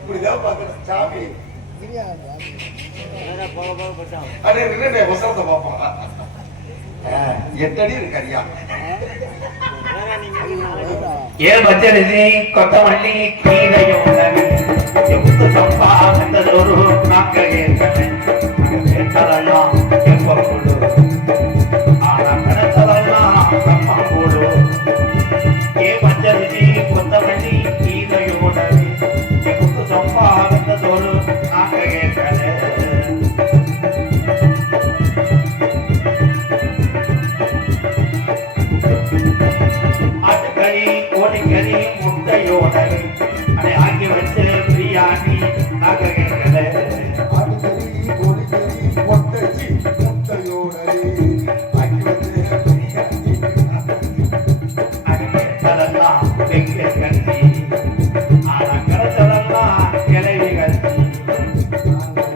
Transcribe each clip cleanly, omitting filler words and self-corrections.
இப்படிதான் பாக்குறேன் சாமி. வசனத்தை பார்ப்பான். 8 அடி இருக்கு ஐயா. ஏ பச்சரிசி கொத்தமல்லி கீரையும் சம்பா ஒரு நாங்க கேட்டதெல்லாம் எப்ப போடு ஆனா கிடைச்சதெல்லாம் அம்மா போடு. ஏ பச்சரிசி கொத்தமல்லி கீரையோட சம்பா ஒரு நாங்க கேட்டது. ஆட்டுக்கறி கோழிக்கறி முட்டையோடரி அதை ஆக்கி வச்சு பிரியாணி நாங்க கேட்கல. ஆட்டுக்கறி கோழிக்கறி முட்டையோடரி ஆக்கி வச்சு பிரியாணி அது கேட்டதெல்லாம் வெங்க கட்சி ஆனா கிடைச்சதெல்லாம் கிளவி கட்சி.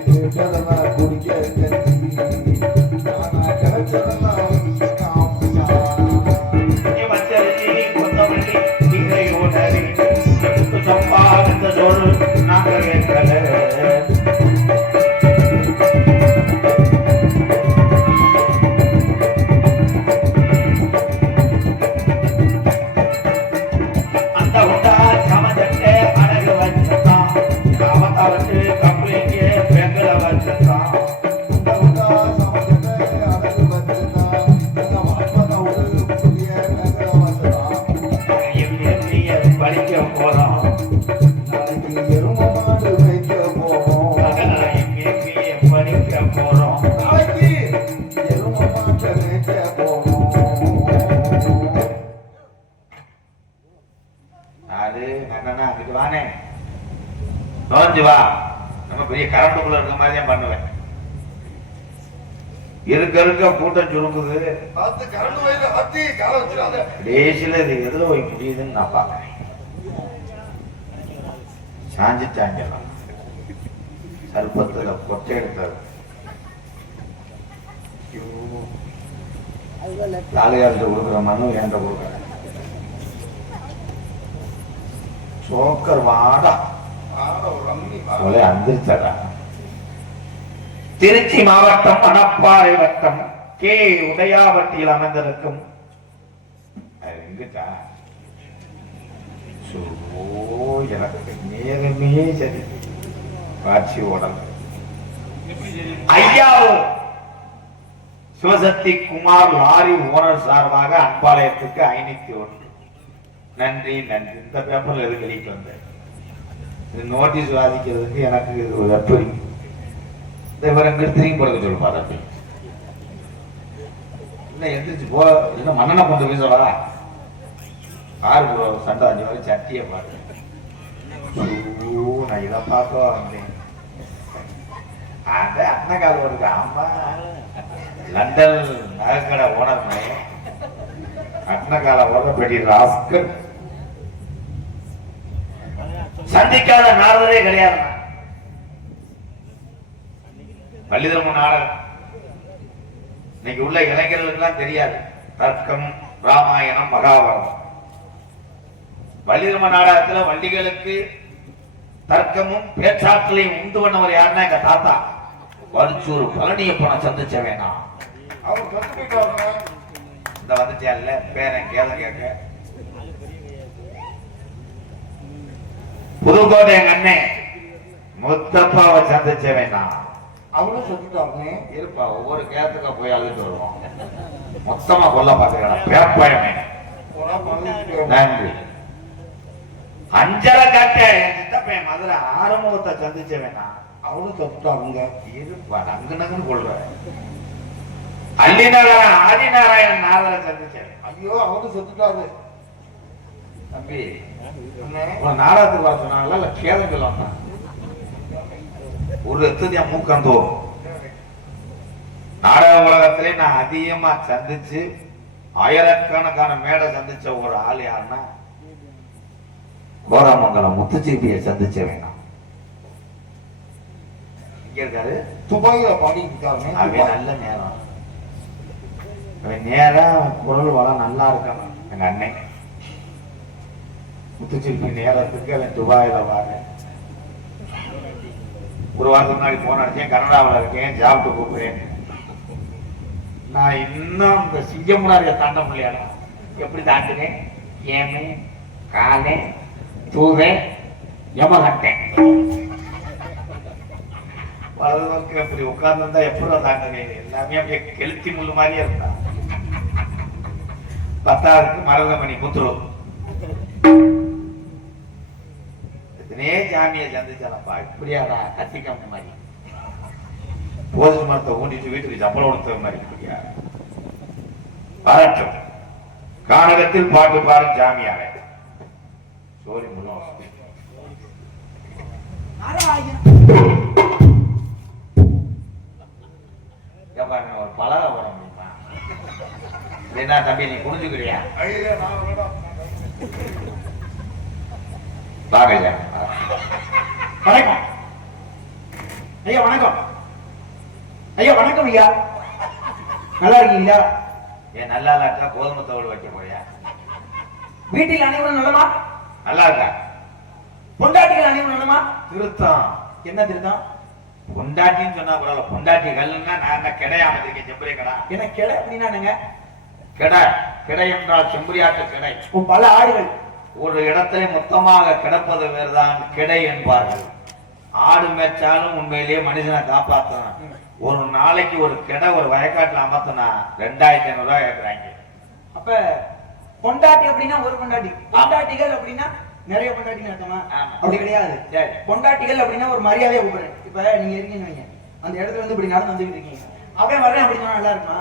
கேட்டதெல்லாம் குடிக்க கட்சி ஆனா கிடைச்சதெல்லாம் சம்பாதித்ததோடு நாங்கள் கேட்கல. அந்த உண்டா சமச்சட்டை அழகு வச்சுட்டான் காமத்தா வச்சு கம்பளிக்கு பெண்கள வச்சுட்டான். படிக்க போறோம் படிக்க போறோம். அது என்னன்னா அங்கிட்டு வானே நோஞ்சு வா. நம்ம பெரிய கரண்டுக்குள்ள இருக்க மாதிரி தான் பண்ணுவேன். இருக்க கூட்டம் சுருங்குது. கடைசியில இது எதுல போய் முடியுதுன்னு நான் பாக்கிறேன். சாஞ்சிட்டாங்கலாம் சர்பத்துல கொட்டை எடுத்தது. தாலியார்கிட்ட கொடுக்குற மனு என்கிட்ட கொடுக்குற சோக்கர் வாடா அந்திரிச்சடா. திருச்சி மாவட்டம் மணப்பாறை வட்டம் கே உதயாவட்டியில் அமைந்திருக்கும் எனக்கு நேரமே சரி காட்சி ஓடல் ஐயா சிவசக்தி குமார் லாரி ஓனர் சார்பாக அன்பாலயத்துக்கு 501 நன்றி நன்றி. இந்த பேப்பர்ல எது வெளியிட்டு வந்தேன். இது நோட்டீஸ் வாதிக்கிறதுக்கு எனக்கு இது ஒரு எப்படி திரும்பி கொடுக்க சொல்லுப்பா தம்பி. என்ன எந்திரிச்சு போ. என்ன மண்ணெண்ணை கொண்டு போய் சொல்லா காரு சண்டை 5 வரை சட்டியை பாரு. நான் இதை பார்க்க வந்தேன். அந்த அண்ணகால வருது. ஆமா லண்டன் நகைக்கடை ஓனர் அண்ணகால ஓட பெரிய ராஸ்கர் சந்திக்காத நாரதரே கிடையாது. வள்ளிதர்ம நாடகம் இன்னைக்கு உள்ள இளைஞர்களுக்கு எல்லாம் தெரியாது. தர்க்கம், ராமாயணம், மகாபாரதம். வள்ளிதர்ம நாடகத்துல வள்ளிகளுக்கு தர்க்கமும் பேச்சாற்றலையும் உண்டு பண்ணவர் யாருன்னா எங்க தாத்தா வரிச்சூர் பழனியப்பனை சந்திச்ச வேணாம். இந்த வந்துச்சா இல்ல பேரன் கேத கேட்க புதுக்கோட்டை எங்க அண்ணன் முத்தப்பாவை சந்திச்ச வேணாம். அவனும் சொல்லிட்டாங்க இருப்பா. ஒவ்வொரு கேத்துக்கா போய் அழுதுட்டு வருவோம். மொத்தமா கொல்ல பாத்துக்கலாம் பேப்பயமே. நன்றி. அஞ்சலை காட்ட என் சித்தப்பையன் மதுரை ஆறுமுகத்தை சந்திச்ச வேணாம். அவனும் சொல்லிட்டாங்க இருப்பா. நங்கு நங்குன்னு கொள்ற அள்ளிநாராயண ஆதிநாராயணன் நாதரை சந்திச்சேன். ஐயோ அவனும் சொல்லிட்டாரு தம்பி. நாடகத்துக்கு வர சொன்னாங்களா இல்ல கேளுங்க சொன்னா ஒரு எத்தனையா மூக்கந்தோ. நாடக உலகத்திலே நான் அதிகமா சந்திச்சு ஆயிரக்கணக்கான மேடை சந்திச்ச ஒரு ஆள் யாருன்னா கோரமங்கலம் முத்துச்சிபியை சந்திச்ச வேணாம். இங்க இருக்காரு துபாயில பாடிட்டு அவன் நல்ல நேரம். அவன் நேரம் குரல் வளம் நல்லா இருக்கணும். எங்க அண்ணன் முத்துச்சிற்பி நேரத்துக்கு அவன் துபாயில வாரேன். ஒரு வாரத்துக்கு முன்னாடி போன் அடிச்சேன், கனடாவில் இருக்கேன், ஜாப்ட்டு கூப்பிடுறேன். நான் இன்னும் இந்த சிங்கமுனாரிய தாண்ட முடியல. எப்படி தாண்டுனேன்? ஏமே காலே தூவே யமகட்டேன். வலது பக்கம் அப்படி உட்கார்ந்துருந்தா எப்படி தாண்டுனேன்? எல்லாமே அப்படியே கெளுத்தி முள்ளு மாதிரியே இருந்தா. 10வது மருதமணி முத்துரு எத்தனையே ஜாமியை சந்திச்சாலப்பா, இப்படியாடா கத்திக்கம் மாதிரி போஸ்ட் மரத்தை ஊண்டிட்டு வீட்டுக்கு சம்பளம் கொடுத்த மாதிரி இப்படியா பாராட்டும். கானகத்தில் பாட்டு பாடும் ஜாமியாக சோரி முன்னோ ஒரு பலக வர முடியுமா? என்ன தம்பி நீ குடிச்சுக்கிறியா? வணக்கம் ஐயா. வணக்கம் ஐயா. வணக்கம் ஐயா. நல்லா இருக்கீங்களா? ஏன் நல்லா இல்லாட்டா கோதுமை தோல் வைக்க போறியா? வீட்டில் அனைவரும் நல்லமா? நல்லா இருக்கா? பொண்டாட்டிகள் அனைவரும் நல்லமா? திருத்தம். என்ன திருத்தம்? பொண்டாட்டின்னு சொன்னா பரவாயில்ல, பொண்டாட்டிகள்னா நான் கிடையாம இருக்கேன். செம்பரிய கடா என்ன கிளை அப்படின்னா என்னங்க? கிடை கிடை என்றால் செம்பரியாட்டு கிடை. பல ஆடுகள் ஒரு இடத்துல மொத்தமாக கிடப்பது வேறுதான் கிடை என்பார்கள். ஆடு மேய்ச்சாலும் உண்மையிலேயே மனுஷனை காப்பாற்றணும். ஒரு நாளைக்கு ஒரு கிடை ஒரு வயக்காட்டுல அமர்த்தினா 2500 ரூபாய் கேட்கிறாங்க. அப்ப பொண்டாட்டி அப்படின்னா ஒரு பொண்டாட்டி, பொண்டாட்டிகள் அப்படின்னா நிறைய பொண்டாட்டி நடக்குமா? அப்படி கிடையாது. பொண்டாட்டிகள் அப்படின்னா ஒரு மரியாதையை கூப்பிடுறேன். இப்ப நீங்க இருக்கீங்கன்னு வைங்க, அந்த இடத்துல வந்து இப்படி நடந்து வந்துட்டு இருக்கீங்க, அவன் வர்றேன் அப்படி சொன்னா நல்லா இருக்குமா?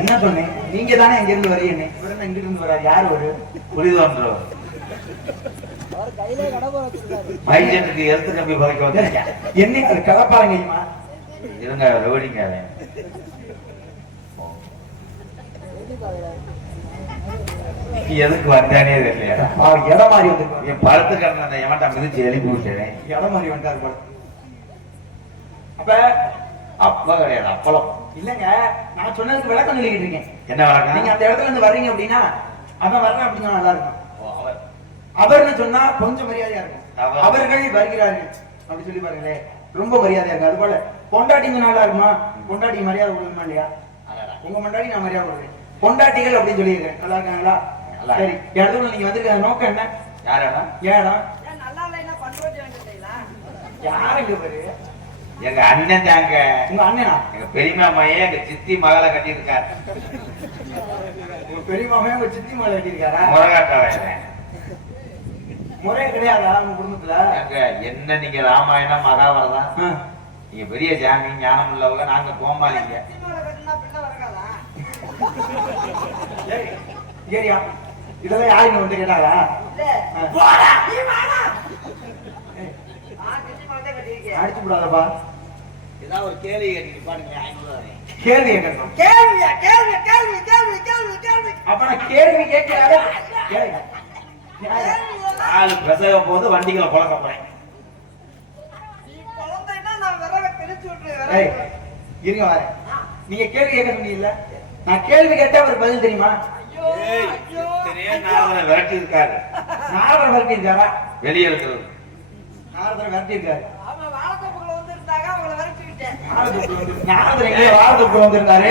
என்ன சொன்னேன்? நீங்க தானே எங்க இருந்து வரீங்க? இங்கிட்டு இருந்து வர்றாரு யாரு? ஒரு புரிதொன்று மைஜெட்டுக்கு எழுத்து கம்பி பறக்க வந்து என்ன அது கலப்பாருங்கம்மா. இருங்க ரோடிங்க எதுக்கு வந்தானே தெரியலையா? இடம் மாறி வந்து என் படுத்து கிடந்த எவன்டா மிதிச்சு எழுப்பி விட்டேன். இடம் மாறி வந்தாரு போல. அப்ப அப்ப கிடையாது அப்பளம் இல்லங்க, நான் சொன்னதுக்கு விளக்கம் சொல்லிக்கிட்டு இருக்கேன். என்ன விளக்கம்? நீங்க அந்த இடத்துல இருந்து வர்றீங்க அப்படின்னா அவன் வர்றேன் அப்படின்னு நல்லா இருக்கும். அவர்னு சொன்னா கொஞ்சம் மரியாதையா இருக்கும். அவர்கள் வருகிறார்கள் அப்படி சொல்லி பாருங்களே, ரொம்ப மரியாதையா இருக்கு. அது போல பொண்டாட்டிங்க நல்லா இருக்குமா? பொண்டாட்டி மரியாதை கொடுக்கணுமா இல்லையா? உங்க பொண்டாட்டி நான் மரியாதை கொடுக்குறேன். பொண்டாட்டிகள் அப்படின்னு சொல்லியிருக்கேன். நல்லா இருக்காங்களா? சரி, இடத்துல நீங்க வந்திருக்க நோக்கம் என்ன? யாரா? ஏடா யாருங்க பாரு? எங்க அண்ணன் தாங்க. உங்க அண்ணனா? எங்க பெரியமா மைய எங்க சித்தி மகளை கட்டி இருக்காரு. உங்க பெரியமாமே உங்க சித்தி மகளை கட்டி இருக்காரா? முறைகாட்ட முறை கிடையாதா உங்க குடும்பத்துல? என்ன நீங்க ராமாயணம் மகாபாரதம், நீங்க பெரிய ஜாமி ஞானம் உள்ளவங்க, நாங்க கோமாளிங்க. ஏரியா இதெல்லாம் யாருங்க வந்து கேட்டாரா? அடிச்சு விடாதப்பா. ஏதாவது ஒரு கேள்வி கேட்டு பாருங்க. 500 கேள்வி கேட்கணும். கேள்வியா? கேள்வி கேள்வி கேள்வி கேள்வி கேள்வி. அப்ப நான் கேள்வி கேட்கிறாரு. நாலு பிரசவ போது வண்டிகளை பழக்க போறேன். இருங்க வரேன். நீங்க கேள்வி கேட்க சொன்னீங்கல்ல, நான் கேள்வி கேட்டா ஒரு பதில் தெரியுமா? விரட்டி இருக்காரு. நாரதர் விரட்டி இருக்காரா? வெளியே இருக்கிறது நாரதர் விரட்டி இருக்காரு. நாரதர் நாரதர் எங்க வாரத்துக்குள்ள வந்திருக்காரு?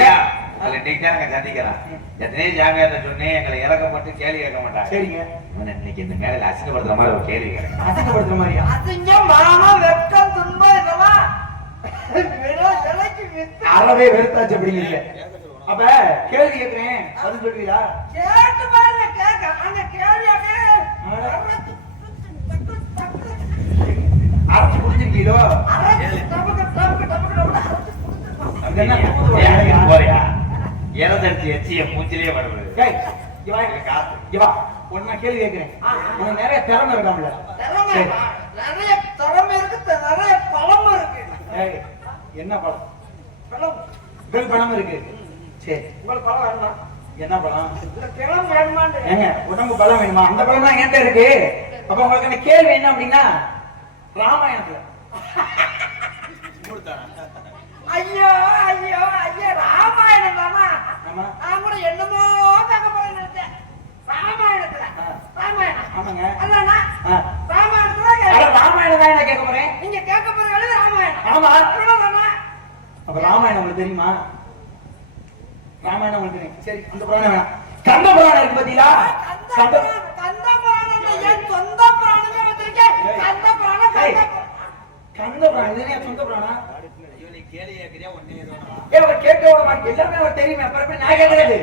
சந்திக்கிறான். எத்தனையோ ஜாமியார் சொன்னேன், எங்களை இறக்கப்பட்டு கேள்வி கேட்க மாட்டாங்க. சரிங்க, இன்னைக்கு இந்த மேல அசிங்கப்படுத்துற மாதிரி ஒரு கேள்வி கேட்க. அசிங்கப்படுத்துற மாதிரியா? அசிங்கம் மானம் வெட்கம் துன்பம் இதெல்லாம் அறவே வெறுத்தாச்சு அப்படிங்கிறீங்க. அப்ப கேள்வி கேட்கிறேன், பதில் சொல்லுவீங்களா? கேட்டு பாருங்க. கேட்க அந்த கேள்வி அரைச்சு குடிச்சிருக்கீங்களோ? போறியா? இறந்தடிச்சு எச்சிய மூச்சிலே வருது. ஒன்னா கேள்வி கேட்கிறேன். உனக்கு நிறைய திறமை இருக்காம்ல? நிறைய திறமை இருக்கு, நிறைய பழம் இருக்கு. என்ன பழம்? பழம் பழம் இருக்கு. சரி, உங்களுக்கு பழம் வேணுமா? என்ன பழம்? இந்த கிழம் வேணுமான்னு ஏங்க உடம்பு பழம் வேணுமா? அந்த பழம் தான் என்கிட்ட இருக்கு. அப்ப உங்களுக்கு என்ன கேள்வி என்ன அப்படின்னா, ராமாயணத்துல ஐயோ ஐயோ ஐயோ ராமாயணம் தானா? ஆமா. நான் கூட என்னமோ கேட்க போறேன்னு நினைச்சேன். ராமாயணத்துல. ராமாயணம். ஆமாங்க. அதானா? ஆ. ராமாயணத்துல அட, ராமாயணம் தான் நான் கேட்க போறேன். நீங்க கேட்க போறது ராமாயணம். ஆமா. அவ்வளவுதானா? அப்ப ராமாயணம் உங்களுக்கு தெரியுமா? ராமாயணம் உங்களுக்கு தெரியும். சரி, அந்த புராணம் வேணாம். கந்த புராணம் இருக்கு பாத்தீங்களா? கந்த புராணம் ஏன் சொந்த புராணமே வச்சிருக்கேன். கந்த புராணம் கந்த புராணம் இது என்ன சொந்த புராணம்? அவர் கேட்க விட மாட்டேன். எல்லாமே அவர் தெரியுமே. அப்புறம் எப்படி நான் கேட்கறது?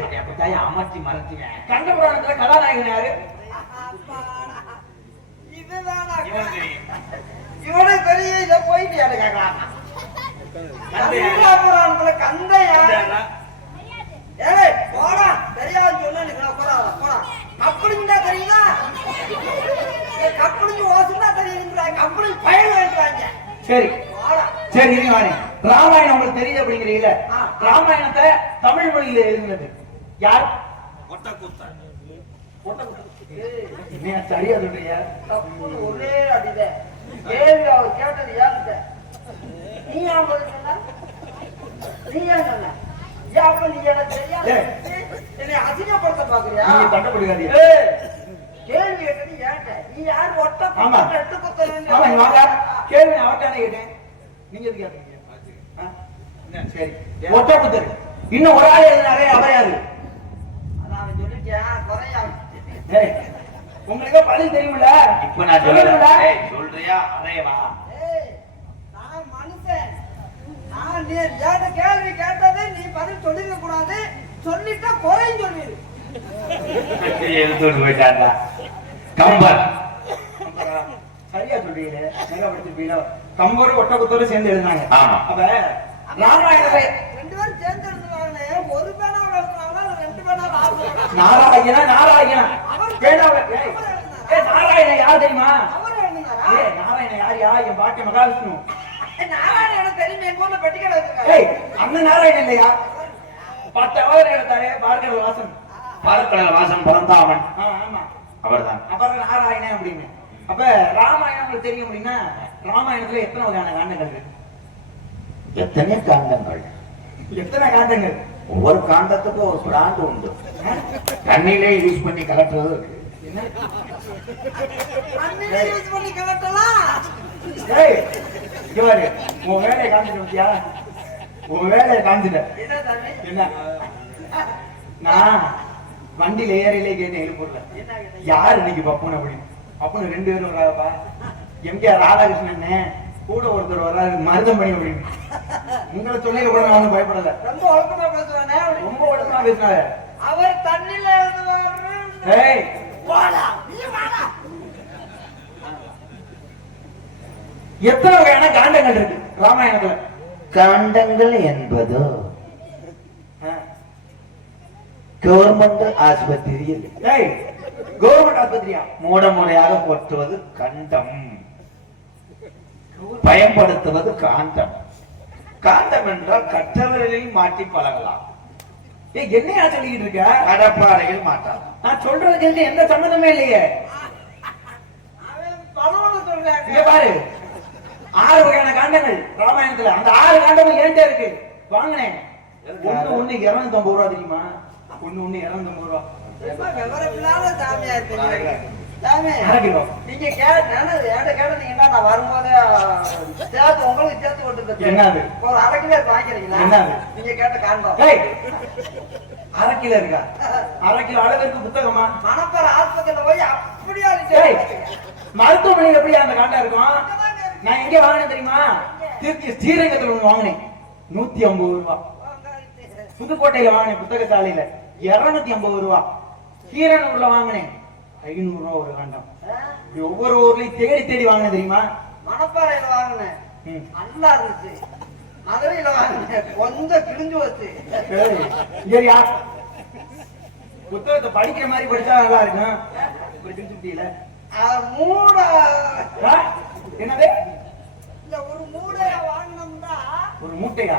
அமர்த்தி மறைச்சுவேன். கந்த புராணத்துல கதாநாயகன் யாரு? இதுதானா? இவனுக்கு தெரியும். இவனுக்கு தெரியும். இதை போயிட்டு யாரு கேட்கலாம்? புராணத்துல கந்தையா? ஏய் போடா, தெரியாதுன்னு சொன்னா நீ போடா போடா. கப்பலிங்க தெரியுதா? கப்பலிங்க ஓசுனா தெரியுதுங்கடா. கப்பலிங்க பயணம் வைக்கிறாங்க. சரி போடா. சரி, இருங்க வாங்க. ராமாயணம் உங்களுக்கு தெரியுது அப்படிங்கிறீங்களா? ராமாயணத்தை தமிழ் மொழியில எழுதினது யார்? நீ சரியா சொல்றீங்க. தப்புன்னு ஒரே அடிதே. கேள்வி அவர் கேட்டது ஏன்ட்ட. நீ ஏன் பதில் சொன்ன? நீ ஏன் சொன்ன? ஏன் அப்ப நீ எனக்கு தெரியாது? என்னை அசிங்கப்படுத்த பாக்குறியா? நீங்க தண்டப்படுகாதீங்க. கேள்வி கேட்டது ஏன்ட்ட. நீ யார் ஒட்ட ஆமா. எட்டு குத்தல் ஆமா, நீ வாங்க. கேள்வி நான் அவர்தானே கேட்டேன். நீங்க எது கேட்டீங்க? சரி, ஒட்ட புத்தர். இன்னும் ஒரு ஆள் எழுதினாரே, அவர் யாரு? நான் சொல்லிட்டேன் குறையா. ஏய், உங்களுக்கு பதில் தெரியுமில்ல? இப்ப நான் சொல்லுங்களா? சொல்றேன். சொல்றியா? அதே வா. ஏய், நான் மனுஷன். நான் நீ ஏட்ட கேள்வி கேட்டது நீ பதில் சொல்லிக்க கூடாது. சொல்லிட்டா குறையும் சொல்லிடு. எடுத்துட்டு போயிட்டாண்டா கம்பர். சரியா சொல்றீங்க. நல்லா படிச்சிருப்பீங்களா? கம்பரும் ஒட்டக்குத்தரும் சேர்ந்து எழுதினாங்க. ஆமா. அப்ப ராமாயணத்தை ரெண்டு பேரும் சேர்ந்து எழுதுனாங்களே, ஒரு பேனாவை எழுதுனாங்களா இல்ல ரெண்டு பேனாவை ஆகுது? நாராயணா நாராயணா பேனாவை. ஏய், நாராயணன் யார் தெரியுமா? அவர் எழுதுனாரா? ஏய், நாராயணன் யாரியா? என் பாட்டி மகாவிஷ்ணு. நாராயணன் எனக்கு தெரியும். என் ஊர்ல பெட்டிக்கடை வச்சிருக்காரு. ஏய், அந்த நாராயணன் இல்லையா? 10 அவர் எடுத்தாரே, பார்கர் வாசன். பாலக்கடல் வாசன் பிறந்தாவன். ஆமா, அவர்தான். அப்புறம் நாராயணன் அப்படின்னு. அப்ப ராமாயணம் உங்களுக்கு தெரியும் அப்படின்னா, ராமாயணத்துல எத்தனை வகையான காண்டங்கள் இருக்கு? எத்தனை காண்டங்கள்? எத்தனை காண்டங்கள்? ஒவ்வொரு காண்டத்துக்கும் ஒரு பிராண்ட் உண்டு. தண்ணியிலே யூஸ் பண்ணி கலட்டுறது இருக்கு. என்ன? அன்னைக்கு யூஸ் பண்ணி கலட்டலாம். ஏய், இங்க பாரு. உன் வேலையை காமிச்சிட்டு வந்தியா? உன் வேலையை காமிச்சிட்ட. என்ன தம்பி? என்ன? நான் வண்டியில ஏறிலே கேட்டேன், எழுப்புறேன். என்ன கேட்டீங்க? யார் இன்னைக்கு பப்புன்னு அப்படின்னு. பப்புன்னு 2 பேரும் வராப்பா. எம்கேஆர் ராதாகிருஷ்ணன் கூட ஒருத்தர் வர்றாரு, மருதமணி அப்படின்னு. உங்களை சொல்லிக்க கூட நான் ஒண்ணும் பயப்படல. ரொம்ப ஒழுக்கமா பேசுவானே. ரொம்ப ஒழுக்கமா பேசினாரு. அவர் தண்ணில எழுதுவாரு. ஏய், வாடா, நீ வாடா. எத்தனை வகையான காண்டங்கள் இருக்கு ராமாயணத்துல? காண்டங்கள் என்பது கவர்மெண்ட் ஆஸ்பத்திரியில் ஏய், கவர்மெண்ட் ஆஸ்பத்திரியா? மூடமுறையாக போற்றுவது கண்டம், பயன்படுத்துவது காண்டம். காண்டம் என்றால் கற்றவர்களில் மாட்டி பழகலாம், ஏய், என்னையா சொல்லிக்கிட்டு இருக்க? கடப்பாறையில் மாட்டலாம். நான் சொல்றதுக்கு எந்த சம்மந்தமே இல்லையே. அவன் பணம்னு சொல்றாங்க. இங்க பாரு, 6 வகையான காண்டங்கள் ராமாயணத்துல. அந்த 6 காண்டமும் ஏன்டே இருக்கு. வாங்கினேன். ஒண்ணு 250 ரூபா தெரியுமா? ஒண்ணு 250 ரூபா. ரொம்ப விவரமில்லாத சாமியா இருப்பீங்க. சாமி, 1/2 கிலோ. நீங்க என்கிட்ட கேட்டீங்கன்னா நான் வரும்போது சேர்த்து உங்களுக்கு சேர்த்து கொண்டு என்னது? ஒரு 1/2 கிலோ வாங்கிக்கிறீங்களா? என்னது? நீங்க கேட்ட காண்போம். ஏய், 1/2 கிலோ இருக்கா? 1/2 கிலோ அளவிற்கு புத்தகமா? மணப்பற ஆஸ்பத்திரியில போய் அப்படியே ஏய், மருத்துவமனையில் எப்படி அந்த காண்டா இருக்கும்? நான் எங்க வாங்கினேன் தெரியுமா? திருச்சி ஸ்ரீரங்கத்தில் ஒண்ணு வாங்கினேன், 150 ரூபா. புதுக்கோட்டையில வாங்கினேன், புத்தக சாலையில 250 ரூபா. கீரனூர்ல வாங்கினேன் 500 ரூபா ஒரு காண்டம். ஒவ்வொரு ஊர்லயும் தேடி தேடி வாங்கினேன் தெரியுமா? மணப்பாறையில வாங்கினேன், நல்லா இருந்துச்சு. மதுரையில வாங்கினேன், கொஞ்சம் கிழிஞ்சு வச்சு. சரியா? புத்தகத்தை படிக்கிற மாதிரி படிச்சா நல்லா இருக்கும். முடியல. மூட என்னது? இந்த ஒரு மூடையா வாங்கினோம்னா ஒரு மூட்டையா?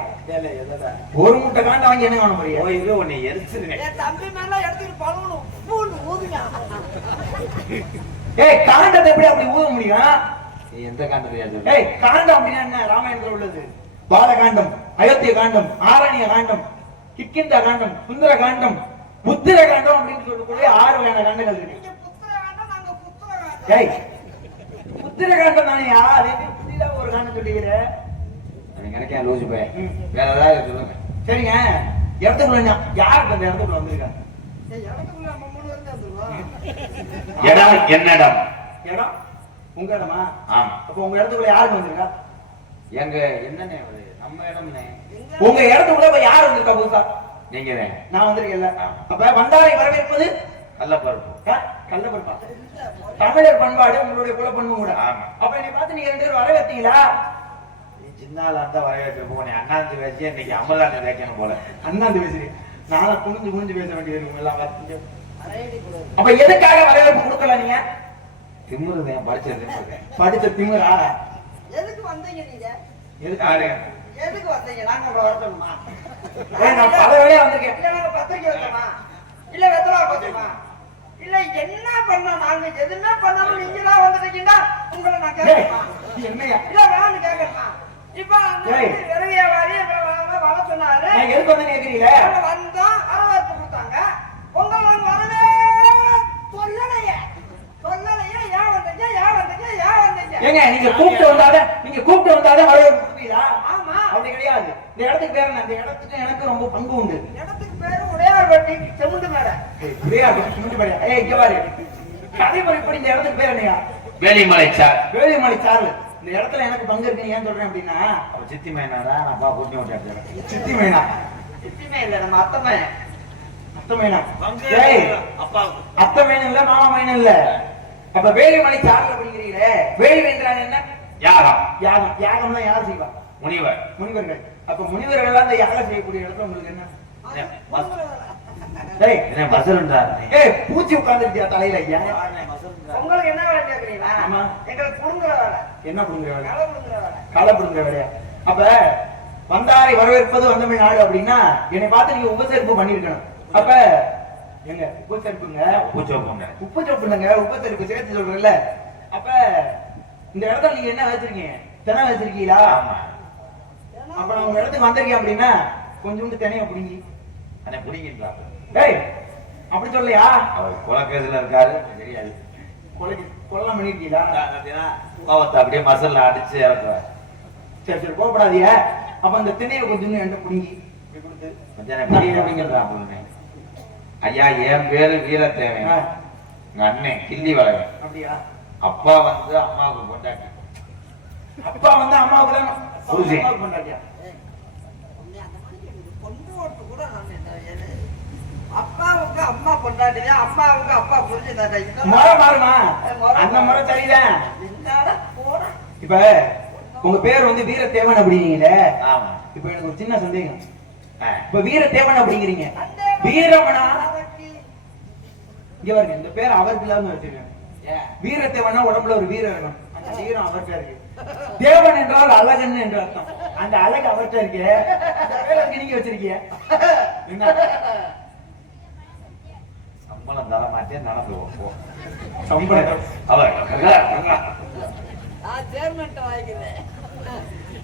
ஒரு மூட்டை காண்ட வாங்கி என்ன பண்ண முடியும்? உன்னை எரிச்சிருக்கேன். என் தம்பி மேல எடுத்துட்டு பழகணும். பூண்டு ஊதுங்க. ஏய், காண்டத்தை எப்படி அப்படி ஊத முடியும்? எந்த காண்டத்தையா? ஏய், காண்டம் அப்படின்னா என்ன? ராமாயணத்துல உள்ளது பாலகாண்டம், அயோத்திய காண்டம், ஆரண்ய காண்டம், கிஷ்கிந்தா காண்டம், சுந்தர காண்டம், புத்திர காண்டம் அப்படின்னு சொல்லக்கூடிய 6 வகையான காண்டங்கள் இருக்கு. நீங்க புத்திர காண்டம், நாங்க புத்திர காண்டம். ஏய், புத்திர காண்டம் தானேயா? அதே புத்திர ஒரு காண்டம் சொல்லிக்கிற. எனக்கே லூசு போய் வேற ஏதாவது சொல்லுங்க. சரிங்க, இடத்துக்குள்ள யாருக்கு அந்த இடத்துக்குள்ள வந்திருக்காங்க? ஏய், இடத்துக்குள்ள நம்ம 3 பேரும் தான் வந்துருவோம். இடம் என்னிடம்? இடம் உங்க இடமா? ஆமா. அப்ப உங்க இடத்துக்குள்ள யாருக்கு வந்திருக்கா? எங்க என்னண்ணே அது நம்ம இடம்னே. உங்க இடத்துக்குள்ள இப்ப யார் வந்திருக்கா புதுசா? நீங்க தான். நான் வந்திருக்கேன்ல. அப்ப வந்தாரை வரவேற்பது கள்ளப்பருப்பு. கள்ளப்பருப்பா? தமிழர் பண்பாடு உங்களுடைய குல பண்பு கூட. ஆமா. அப்ப என்னை பார்த்து நீங்க 2 பேரும் வரவேற்றீங்களா? நீ சின்ன ஆளா இருந்தா வரவேற்று போனே. அண்ணாந்து வச்சு இன்னைக்கு அமலாந்து வைக்கணும் போல. அண்ணாந்து பேசுறீங்க. நானா குனிஞ்சு பேச வேண்டியது இருக்கும் எல்லாம் பார்த்துட்டு. அரையடி கொடு. அப்ப எதுக்காக வரவேற்பு கொடுக்கல நீங்க? திமுருதேன் படிச்சது திமுருதேன். படிச்ச திமிரா? எதுக்கு வந்தீங்க நீங்க? யாரு? எதுக்கு வந்தீங்க? நாங்க உங்களை வர சொல்லணுமா? நான் பல வேலையா வந்திருக்கேன். இல்ல நாங்க பத்திரிக்கை வைக்கமா? இல்ல வெத்தலா வைக்கமா? இல்ல என்ன பண்ணோம்? நாங்க எதுவுமே பண்ணாம நீங்க தான் வந்துட்டீங்கன்னா உங்களை நான் கேட்கணுமா? என்னையா? இல்ல வேணாம்னு கேட்கணுமா? இப்ப ஏய். விரைவியா வாரி எங்களை வர சொன்னாரு. நான் எதுக்கு வந்து கேக்குறீங்களே? நாங்க வந்தோம், வரவேற்பு கொடுத்தாங்க. உங்களை நாங்க வரவே சொல்லலையே. ஏன் வந்தீங்க? ஏங்க நீங்க கூப்பிட்டு வந்தாத வரவேற்பு கொடுப்பீங்களா? ஆமா. அப்படி கிடையாது. இந்த இடத்துக்கு பேர் என்ன? இந்த இடத்துக்கு எனக்கு ரொம்ப பங்கு உண்டு. இடத்துக்கு பேரு உடையார்பட்டி செமுண்டு மேடை. ஏய் இங்க பாரு. கதைமுறை இப்படி இந்த இடத்துக்கு பேர் என்னையா? வேலிமலை சார். வேலிமலை சார்லு. இந்த இடத்துல எனக்கு பங்கு இருக்குன்னு ஏன் சொல்றேன் அப்படின்னா, அப்ப சித்தி மேனாதான் நான் அப்பா கூட்டி விட்டாரு. சித்தி மேனா சித்திமே இல்ல, நம்ம அத்தமே. அத்தை மேனா. ஏய் அத்தை மேனன் இல்ல, மாமா மேனன் இல்ல. அப்ப வேலிமலை சார்ல அப்படிங்கிறீங்களே, வேலி என்றால் என்ன? யாகம். யாகம். யாகம்னா யார் செய்வா? முனிவர். முனிவர்கள். அப்ப முனிவர்கள் அந்த யாகம் செய்யக்கூடிய இடத்துல உங்களுக்கு என்ன? ஏய் என்ன மசல்ன்றார்? ஏய் பூச்சி உட்கார்ந்துருக்கியா தலையில? ஐயா உங்களுக்கு என்ன வேலை கேக்குறீங்களா? ஆமா. எங்களுக்கு புடுங்குற வேலை. என்ன புடுங்குற வேலை? களை புடுங்குற வேலை. களை புடுங்குற வேலையா? அப்ப வந்தாரை வரவேற்பது வந்தமிழ் நாடு அப்படின்னா என்னை பார்த்து நீங்க உபசரிப்பு பண்ணிருக்கணும். அப்ப எங்க உபசரிப்புங்க? பூச்சோப்புங்க. உப்பு சொப்புங்க, உபசரிப்பு சேர்த்து சொல்றேன்ல. அப்ப இந்த இடத்துல நீங்க என்ன வச்சிருக்கீங்க? தினை வச்சிருக்கீங்களா? ஆமா. அப்ப நான் உங்க இடத்துக்கு வந்திருக்கேன் அப்படின்னா கொஞ்சோண்டு தினைய பிடிங்கி. அண்ணே பிடிக்கின்றாரு. ஏய் அப்படி சொல்லையா? அவர் குலக்கேசுல இருக்காரு தெரியாது. கொல்லாம் பண்ணிருக்கீங்களா? கோவத்தை அப்படியே மசல்ல அடிச்சு இறக்குவார். சரி சரி கோபப்படாதீங்க. அப்ப அந்த திணையை கொஞ்சம் என்கிட்ட பிடிங்கி கொடுத்து கொஞ்சம் பிடிக்க அப்படிங்கிறான். ஐயா என் பேரு வீரத்தேவன். எங்க அண்ணன் கிள்ளி வளவன். அப்படியா? அப்பா வந்து அம்மாவுக்கு கொண்டாட்டி. அப்பா வந்து அம்மாவுக்கு தான் புரியுது. கொண்டாட்டியா? உன்னை அந்த மாதிரி எனக்கு கொண்டு ஓட்டு கூட நான் என்ன அப்பாவுக்கு அம்மா கொண்டாடுறியா, அம்மாவுக்கு அப்பா புரிஞ்சுதாடா? முறை மாறுமா? அந்த முறை சரிதான். என்னடா போட. இப்ப உங்க பேர் வந்து வீரத்தேவன் அப்படிங்கிறீங்களே. ஆமா. இப்ப எனக்கு ஒரு சின்ன சந்தேகம். ஆ. இப்ப வீரத்தேவன் அப்படிங்கிறீங்க, வீரமனா? இங்க பாருங்க, இந்த பேர் அவருக்கு இல்லாம வச்சிருக்கேன். வீரத்தேவனா உடம்புல ஒரு வீரம் இருக்கும். அந்த வீரம் அவர்கிட்ட இருக்கு. தேவன் என்றால் அழகன் என்று அர்த்தம். அந்த அழகு அவர்கிட்ட இருக்கு. இந்த பேருக்கு நீங்க வச்சிருக்கீங்க என்ன? சம்பளம் தர மாட்டேன் நடந்து போ. சம்பளம் நான் சேர்மெண்ட் வாங்கிக்கிறேன்.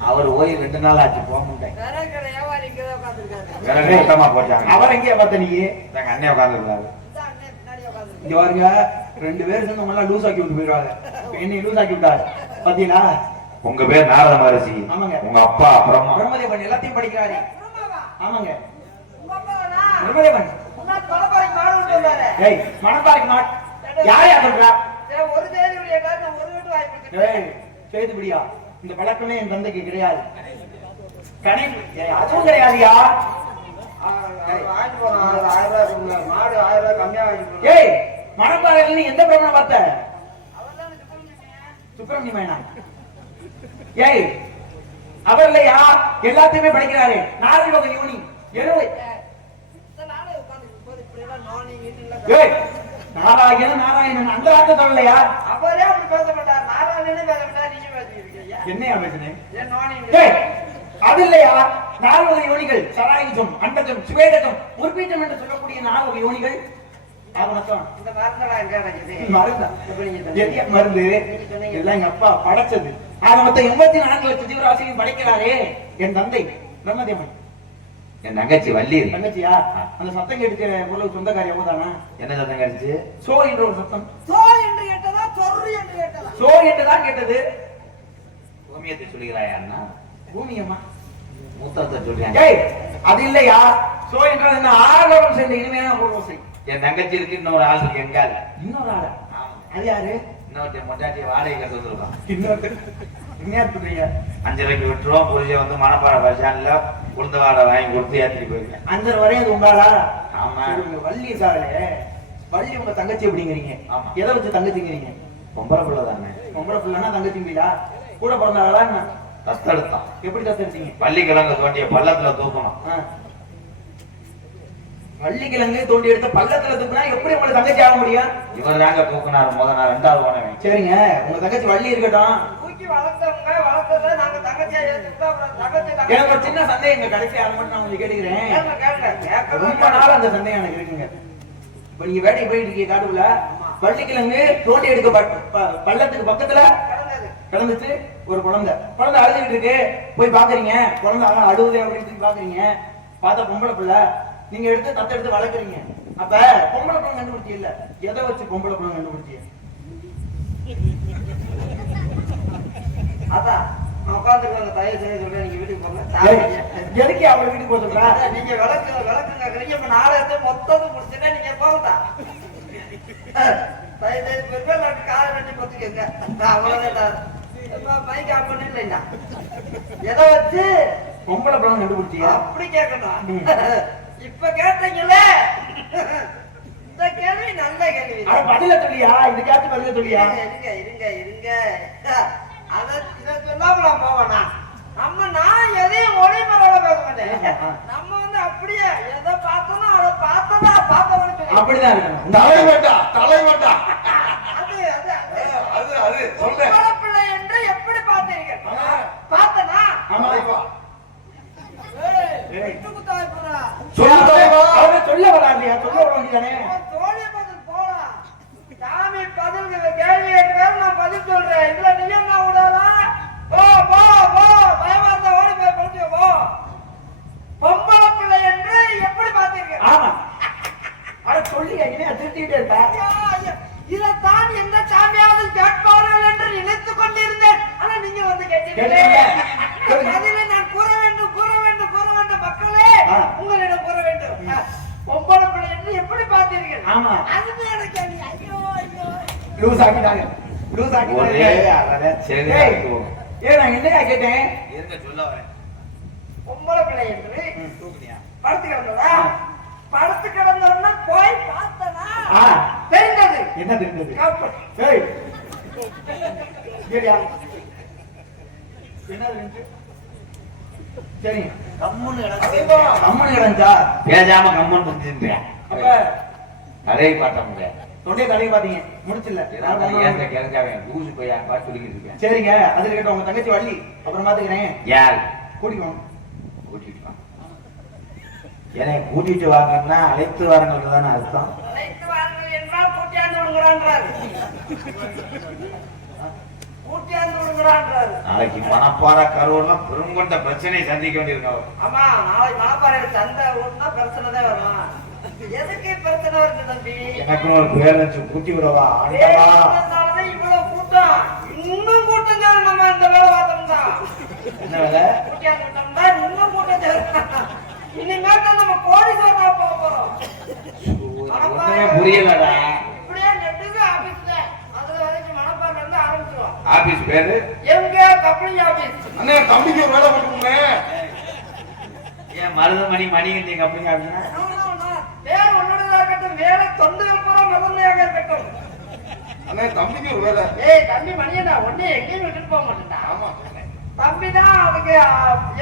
அவர் ஓய் 2 நாள் ஆச்சு போக முடியேன். வேற கடை வியாபாரி இங்கதான் உட்காந்துருக்காரு. வேற கூட்டமா போட்டாங்க. அவர் எங்கேயா பார்த்த நீங்க? எங்க அண்ணன் உட்காந்துருக்காரு. இந்த அண்ணன் பின்னாடி உட்காந்துருக்காரு. இங்க பாருங்க, 2 பேர் சேர்ந்து உங்க எல்லாம் லூஸ் ஆக்கி விட்டு போயிடுவாங்க. என்னை லூஸ் ஆக்கி விட்டாரு பாத்தீங்களா? உங்க பேர் நாரத மகரிஷி. ஆமாங்க. உங்க அப்பா பிரம்மா. பிரம்மதேவன் எல்லாத்தையும் படிக்கிறாரு. குடும்பமா? ஆமாங்க. உங்க அப்பாவா? பிரம்மதேவன். முன்னாடி பலபரைக்கு மாடு விட்டு வந்தாரு. ஏய் மணப்பாறைக்கு மாட் யாரையா சொல்றா? சரி, ஒரு தேதி உடைய காரணம் ஒரு வீட்டு வாய்ப்பு இருக்கு. ஏய் செய்துபடியா? இந்த பழக்கமே என் தந்தைக்கு கிடையாது. கணி அதுவும் கிடையாதுயா. வாங்கிட்டு போறோம். 1000 ரூபாய் இருக்குல்ல, மாடு 1000 ரூபாய் கம்மியா வாங்கிட்டு போறோம். ஏய் மணப்பாறையில நீ எந்த பிரம்மனை பார்த்த? அவர்தான் சுப்பிரமணியனா? ஏய் அவர் இல்லையா எல்லாத்தையுமே படிக்கிறாரு. 4 வகை யோனி 70. நாளே உட்கார்ந்து போது இப்படி எல்லாம் நானி வீட்டுல. ஏய் நாராயணன் அந்த வார்த்தை சொல்லலையா? அவரே அப்படி பேச மாட்டார். நாராயணனே பேச மாட்டார். நீங்க பேசிக்கிறீங்க. என்னையா பேசுனேன்? ஏன் நானி? ஏய் அது இல்லையா? 4 வகை யோனிகள், சராயுஜம், அண்டஜம், சுவேதஜம், உற்பீஜம் என்று சொல்லக்கூடிய 4 வகை யோனிகள். ஆகமத்தம் இந்த மருந்தெல்லாம் எங்க கிடைக்குது? மருந்தா? எப்படி நீங்க எரிய மருந்து எல்லாம் எங்க அப்பா படைச்சது. ஆக மொத்தம் 84 லட்சம் ஜீவராசியும் படைக்கிறாரே என் தந்தை பிரம்மதேவன். என் தங்கச்சி வள்ளி இருக்கு. தங்கச்சியா? அந்த சத்தம் கேட்டு பொருள் சொந்தக்காரி அவங்க தானா? என்ன சத்தம் கிடைச்சு? சோ என்ற ஒரு சத்தம். சோ என்று கேட்டதா சொர்ரு என்று கேட்டதா? சோ என்று தான் கேட்டது. பூமியத்தை சொல்லுகிறாயா அண்ணா? பூமியம்மா மூத்தத்தை சொல்றேன். ஏய் அது இல்லையா? சோ என்றால் என்ன? ஆரோரம் சேர்ந்த இனிமையான ஒரு ஓசை. என் தங்கச்சி இருக்கு, இன்னொரு ஆள் இருக்கு. எங்கால இன்னொரு ஆளா? அது யாரு? இன்னொருத்தன் மொட்டாச்சி வாடகை கட்டு வந்துருக்கான். இன்னொரு என்ன சொல்றீங்க? 5 ரூபாய்க்கு விட்டுருவோம். புரிஞ்ச வந்து மணப்பாறை பஸ் ஸ்டாண்ட்ல உளுந்த வாடகை வாங்கி கொடுத்து ஏற்றிட்டு போயிருக்கேன். 5 வரையும் அது உங்களா? ஆமா. வள்ளி இருக்காளே, வள்ளி உங்க தங்கச்சி எப்படிங்கிறீங்க? ஆமா. எதை வச்சு தங்கச்சிங்கிறீங்க? பொம்பளை பிள்ளை தானே. பொம்பளை பிள்ளைனா தங்கச்சிங்களா? கூட பிறந்தாளா என்ன? தத்தெடுத்தான். எப்படி தத்தெடுத்தீங்க? பள்ளிக்கிழங்கு தோண்டிய பள்ளத்துல தூக்கணும். வள்ளிக்கிழங்கு தோண்டி எடுத்த பள்ளத்துல தூக்குனா எப்படி உங்களை தங்கச்சி ஆக முடியும்? இவர் தாங்க தூக்குனாரு முத நாள். 2வது போனவன். சரிங்க, உங்க தங்கச்சி வள்ளி இருக்கட்டும். தூக்கி வளர்த்தவங்க வளர்த்ததை நாங்க தங்கச்சியா ஏத்துக்கிட்டா அப்புறம் தங்கச்சி எனக்கு ஒரு சின்ன சந்தேகம் கடைசி ஆள் மட்டும் நான் உங்களுக்கு கேட்டுக்கிறேன். ரொம்ப கேட்க நாள் அந்த சந்தேகம் எனக்கு இருக்குங்க. இப்ப நீங்க வேட்டைக்கு போயிட்டு இருக்கீங்க காட்டுக்குள்ள, வள்ளிக்கிழங்கு தோண்டி எடுக்க பள்ளத்துக்கு பக்கத்துல கிடந்துச்சு ஒரு குழந்தை அழுதுகிட்டு இருக்கு. போய் பாக்குறீங்க, குழந்தை அழுவுது அப்படின்னு சொல்லி பாக்குறீங்க. பார்த்தா பொம்பளை பிள்ளை. நீங்க எடுத்து தத்தெடுத்து வளர்க்குறீங்க. அப்ப பொம்பளை பிள்ளை கண்டுபிடிச்சி இல்ல, எதை வச்சு பொம்பளை பிள்ளை கண்டுபிடிச்சி? அதான் உட்காந்துருக்காங்க. தயவு செய்து சொல்றேன், நீங்க வீட்டுக்கு போங்க. எதுக்கு அவளை வீட்டுக்கு போக சொல்றா? நீங்க விளக்குங்க. இப்ப நாளை மொத்தத்தை முடிச்சுட்டா நீங்க போகட்டா. தயவு செய்து பெருமை நாட்டு காலை வெட்டி பத்துக்கங்க. அவ்வளவுதான். பைக் ஆஃப் பண்ண இல்லைன்னா எதை வச்சு பொம்பளை பிள்ளை கண்டுபிடிச்சியா? அப்படி கேட்கணும். இப்ப கேட்டீங்களே, இந்த கேள்வி நல்ல கேள்வி. பதில சொல்லியா? இதுக்காச்சும் பதில சொல்லியா? இருங்க. இத சொல்லாம போவேனா? நான் எதையும் ஒளிமறைவா பேச மாட்டேன். நம்ம வந்து அப்படியே எதை பார்த்தோம்னா அதை பார்த்தவன் அப்படிதான் இருக்கணும். தலைவட்டா அது பிள்ளை என்று எப்படி பார்த்தீர்கள்? பார்த்தனா? சொல்ல வராதியா? சொல்ல வராதியானே? தோழிய பதில் போடா. சாமி பதில் கேள்வி கேட்கிறாரு, நான் பதில் சொல்றேன். இதுல நீ என்ன விடாதா? போ பயமா இருந்தா ஓடி போய் படிச்சு போ. பொம்பளை பிள்ளை என்று எப்படி பார்த்தீர்கள்? ஆமா. அட சொல்லியா? இனியா திருத்திக்கிட்டே இருக்கா? இதைத்தான் எந்த சாமியாவது கேட்பார்கள் என்று நினைத்துக் கொண்டிருந்தேன். ஆனா நீங்க வந்து கேட்டீங்க. பதிலை நான் கூற வேண்டும் மக்களே, உங்களிடம் கூற வேண்டும். பொம்பளை பிள்ளை என்று எப்படி பார்த்தீர்கள்? ஆமா. அதுவே எனக்கு ஐயோ லூஸ் ஆக்கிட்டாங்க. நான் என்னையா கேட்டேன்? சொல்ல வரேன். பொம்பளை பிள்ளை என்று படுத்து கிடந்ததா? படுத்து கிடந்தோன்னா போய் பார்த்தனா தெரிந்தது. என்ன தெரிந்தது? சரி, கம்முன்னு கிடந்தா பேசாம கம்மன் புரிஞ்சுட்டேன். அப்ப கதையை பார்த்த முடியாது. தொண்டை கதையை பாத்தீங்க முடிச்சில்ல? லூசு போய் சொல்லிக்கிட்டு இருக்கேன். சரிங்க, அதுல கேட்ட உங்க தங்கச்சி வள்ளி அப்புறம் பாத்துக்கிறேன். யார் கூட்டிக்கோங்க. கூட்டிட்டு வாங்க. என்னை கூட்டிட்டு வாங்கன்னா அழைத்து வாருங்கள் தானே அர்த்தம். அழைத்து வாருங்கள் என்றால் கூட்டியாந்து விடுங்கிறான்றாரு. நாளைக்கு மணப்பாறை கரூர்லாம் பெருங்கொண்ட பிரச்சனை சந்திக்க வேண்டியிருக்கோம். ஆமா, நாளைக்கு மணப்பாறையில சந்தை ஓடுனா பிரச்சனை தான் வரும். எதுக்கு பிரச்சனை வருது தம்பி? எனக்கு ஒரு பேர் வச்சு கூட்டி விடவா? இவ்வளவு கூட்டம், இன்னும் கூட்டம் சேரும். நம்ம இந்த வேலை பார்த்தோம்னா என்ன வேலை? கூட்டியாந்து விட்டோம்னா இன்னும் கூட்டம் சேரும். இனிமேல் நம்ம கோடீஸ்வரனா போக போறோம். புரியலடா. இப்படியே நெட்டுக்கு ஆபீஸ்ல அதுல வரைக்கும் மணப்பாறையில இருந்து ஆரம்பிச்சிருவோம். ஆபீஸ் பேரு எங்க? Company office. அண்ணே, தம்பிக்கு ஒரு வேலை கொடுக்குங்க. ஏன் மருதமணி மணிகண்டி கம்பெனி ஆபீஸ்னா? பேர் உன்னோடதா இருக்கட்டும், வேலை தொண்டுகள் பூரா முதன்மையாக இருக்கட்டும். அண்ணே, தம்பிக்கு ஒரு வேலை. ஏய் தம்பி மணியடா, ஒண்ணே எங்கேயும் விட்டுட்டு போக மாட்டேன்டா. ஆமா தம்பி தான் அதுக்கு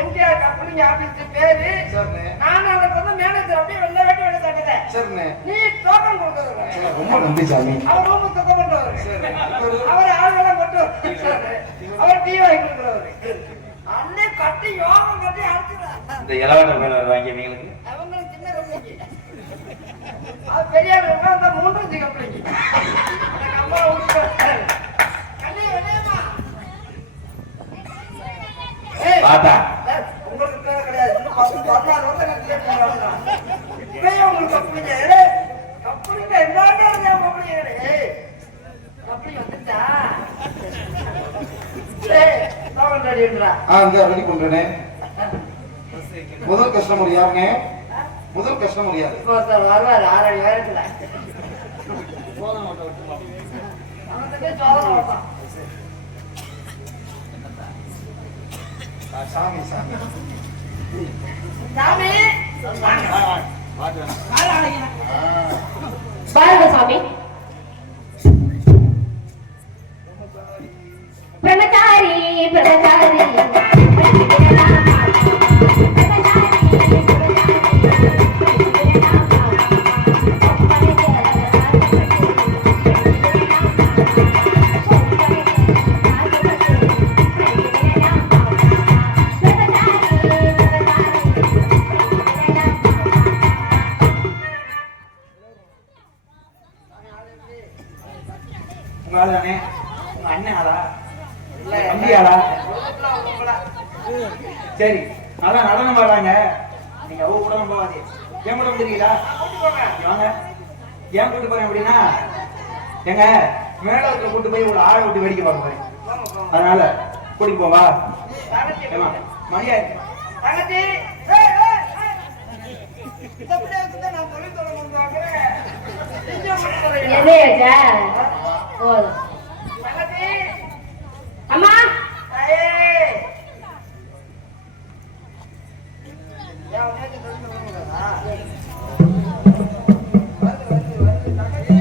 எம்கேஆர் கம்பெனி ஆபீஸ் பேரு. நான் அதுக்கு வந்து மேனேஜர். அப்படியே வெளில வேட்டி வெளில தட்டுறேன். சரிண்ணே. நீ டோக்கன் கொடுக்கறது. ரொம்ப நன்றி சாமி. அவர் ரூம் சுத்தம் பண்றவரு. அவர் ஆளுகெல்லாம் கொண்டு அவர் டீ வாங்கி கொடுக்குறவரு. அண்ணே கட்டி யோகம் கட்டி அடிச்சுதான். இந்த இலவட்ட பேர் வருவாங்க இவங்களுக்கு. அவங்களுக்கு சின்ன கம்பெனிக்கு. அது பெரிய அந்த 3 கம்பெனிக்கு. அந்த கம்பெனி விட்டு கண்ணே வெளியேமா. பாத்தா உங்களுக்கு கிடையாது. இன்னும் 10-14 வருஷம் ரெடின்றா இந்த ரெடி பண்றேனே. முதல் கஸ்டமர் யாருங்க? முதல் கஸ்டமர் யாரு? இப்போ வருவாரு 6 அடி உயரத்துல. அவனுக்கு சோதனை வைப்பான். சாமி சாமி சாமி பாருங்க சாமி, பிரம்மச்சாரி பிரம்மச்சாரி உங்க ஆளு தானே? உங்க அண்ணன் ஆளா? இல்ல தம்பி ஆளா? உங்களா சரி, அதான் நடனம் பாடுறாங்க. நீங்க அவ கூட போவாதே. ஏன் கூட வந்துருக்கீங்களா? வாங்க. ஏன் கூட்டு போறேன் அப்படின்னா, எங்க மேலத்துல கூட்டு போய் ஒரு ஆளை விட்டு வேடிக்கை பார்க்க போறேன். அதனால கூட்டிட்டு போவா. ஏமா மணியா தங்கச்சி அப்படியே வச்சுதான் நான் சொல்லி தொடங்கணும் பார்க்கிறேன். எதையாச்சா போதும். தங்கச்சி அம்மா தாயே யா உனக்கு சொல்லி தொடங்கணும்டா. வருது தங்கச்சி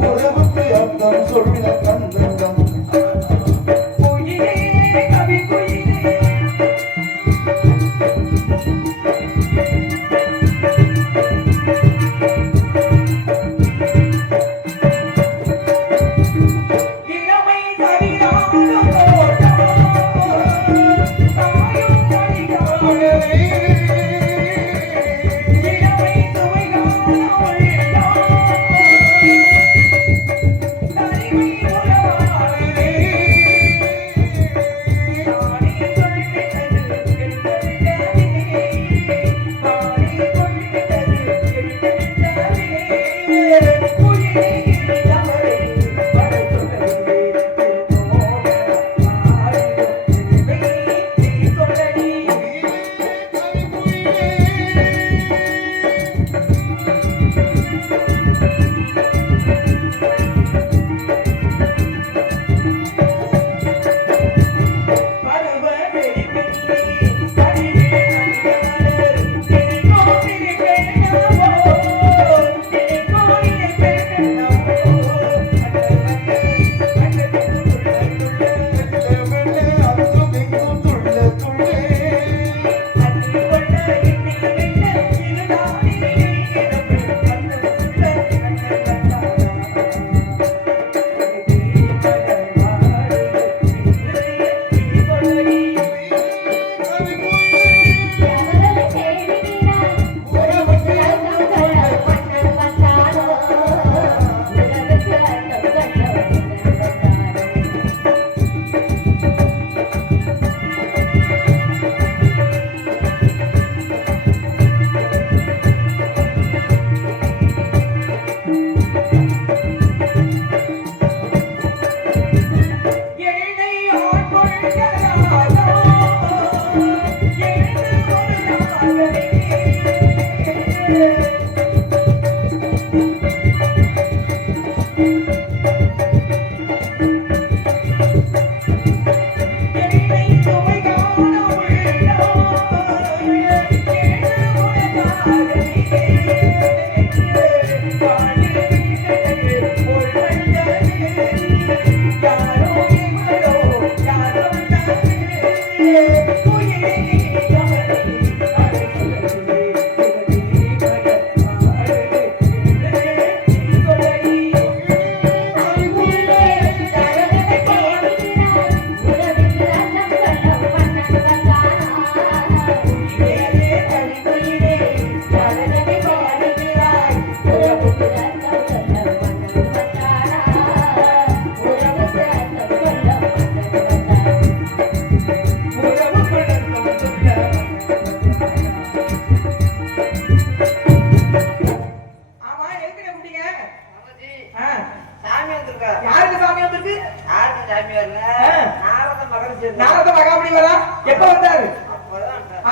உறவுக்கு அர்த்தம் சொல்ல கந்தம்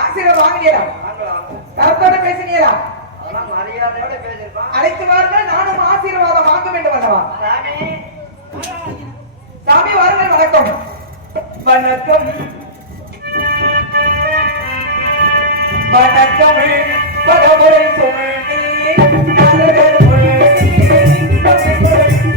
ஆசீர்வாதம் வாங்கினீரா? வாங்கலாம். கருத்தோட பேசினீரா? அதெல்லாம் மரியாதையோட பேசியிருப்பான். அழைத்து வாருங்கள், நானும் ஆசீர்வாதம் வாங்க வேண்டும் அல்லவா? சாமி சாமி வாருங்கள். வணக்கம். வணக்கம். வணக்கம். பகவரை சொல்லி நரகர் மொழி பகவரை சொல்லி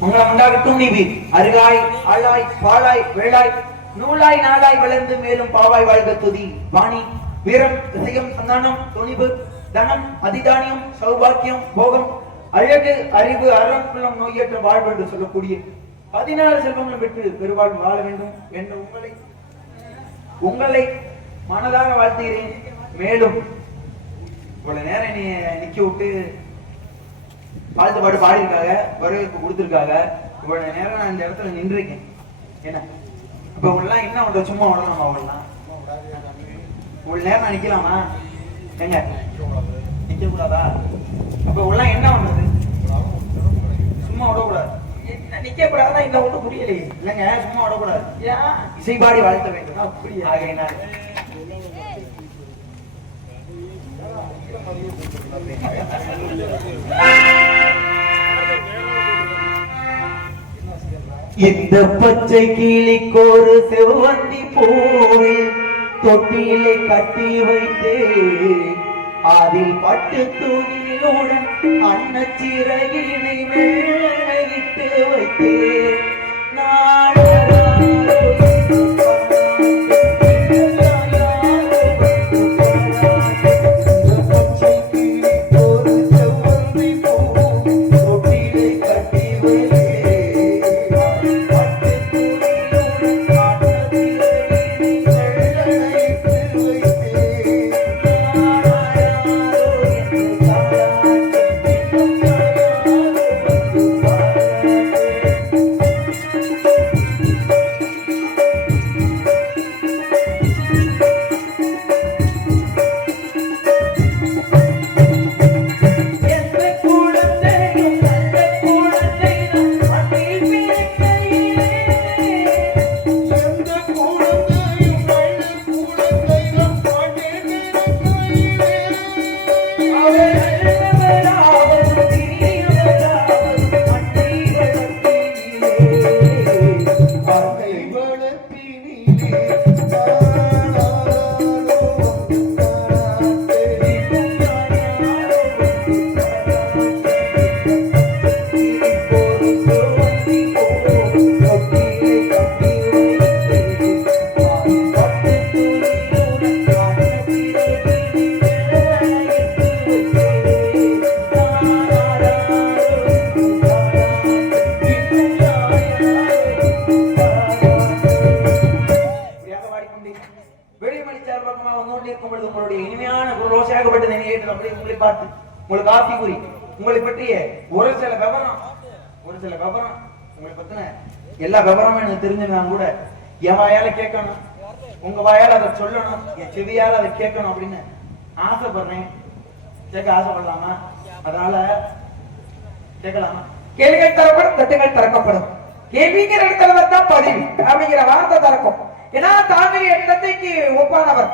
மங்களம் உண்டாகட்டும். நீ அருகாய் ஆளாய் பாழாய் வேளாய் நூலாய் நாளாய் வளர்ந்து மேலும் பாவாய் வாழ்க துதி வாணி வீரம் விசயம் சந்தானம் துணிவு தனம் அதிதானியம் சௌபாக்கியம் போகம் அழகு அறிவு அறம் நோயற்ற வாழ்வு என்று சொல்லக்கூடிய 16 செல்வங்களும் பெற்று பெருவாழ்வு வாழ வேண்டும் என்று உங்களை மனதார வாழ்த்துகிறேன். மேலும் இவ்வளவு நேரம் நீ நிக்க விட்டு வாழ்த்து பாட்டு பாடிருக்காங்க, வரவேற்பு கொடுத்துருக்காங்க. இவ்வளவு நேரம் நான் இந்த இடத்துல நின்றுருக்கேன். என்ன இப்ப உங்களெல்லாம் என்ன பண்ற? சும்மா விடலாமா? அவங்களாம் இவ்வளவு நேரம் நான் நிக்கலாமா? எங்க நிக்க கூடாதா? அப்ப உங்களெல்லாம் என்ன பண்றது? சும்மா விடக்கூடாது. என்ன நிக்க கூடாதா? இந்த ஒண்ணு புரியலையே. இல்லைங்க, சும்மா விடக்கூடாது. ஏன் இசைபாடி வாழ்த்த வேண்டும். அப்படி ஆகையினால் இந்த பச்சை கிளிக்கோரு செவ்வந்தி பூவை தொட்டியிலே கட்டி வைத்தே அதில் பட்டு துணியுடன் அன்னச்சிறகினை மேலிட்டு வைத்தே பக்கமா வந்து கொண்டு இருக்கும் பொழுது உங்களுடைய இனிமையான குரோஷாகப்பட்ட நினைவு அப்படி உங்களை பார்த்து உங்களுக்கு ஆசி கூறி உங்களை பற்றிய ஒரு சில விவரம் உங்களை பத்தின எல்லா விவரமும் எனக்கு தெரிஞ்சுனா கூட என் வாயால கேட்கணும், உங்க வாயால அதை சொல்லணும், என் செவியால அதை கேட்கணும் அப்படின்னு ஆசைப்படுறேன். கேட்க ஆசைப்படலாமா? அதனால கேட்கலாமா? கேள்விகள் தரப்படும், தட்டுகள் திறக்கப்படும். கேள்விங்கிற இடத்துல தான் பதிவு அப்படிங்கிற வார்த்தை திறக்கும். ஏன்னா தாங்கள் என் தந்தைக்கு ஒப்பானவர்,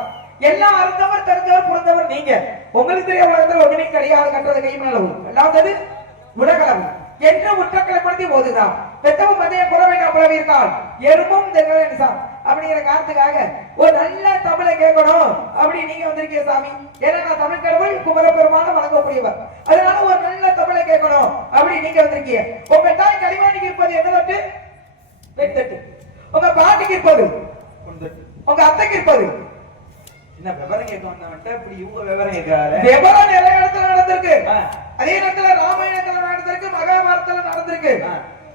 எல்லாம் அறிந்தவர், தெரிஞ்சவர், புரிந்தவர் நீங்க. உங்களுக்கு தெரிய உலகத்தில் ஒண்ணுமே கிடையாது, கண்டது கைமளவு அல்லாதது உலகளவு என்று உற்றக்கலைப்படுத்தி ஓதுகிறான். பெத்தவும் மதைய குறவை நம்பளவி இருக்கான் எறும்பும் நிசாம் அப்படிங்கிற காரணத்துக்காக ஒரு நல்ல தமிழை கேட்கணும் அப்படி நீங்க வந்திருக்கீங்க சாமி. ஏன்னா நான் தமிழ் கடவுள் குமரப்பெருமான வணங்கக்கூடியவர், அதனால ஒரு நல்ல தமிழை கேட்கணும் அப்படி நீங்க வந்திருக்கீங்க. உங்க தாய் கடிவாணிக்கு இருப்பது என்ன தட்டு? வெட்டட்டு. உங்க பாட்டிக்கு இருப்பது உங்க அத்தைக்கு இருப்பது என்ன விவரம் கேட்க வந்தவன்ட்ட இப்படி இவங்க விவரம் கேட்கிறாரு. விவரம் நிறைய இடத்துல நடந்திருக்கு. அதே நேரத்துல ராமாயணத்துல நடந்திருக்கு, மகாபாரதத்துல நடந்திருக்கு.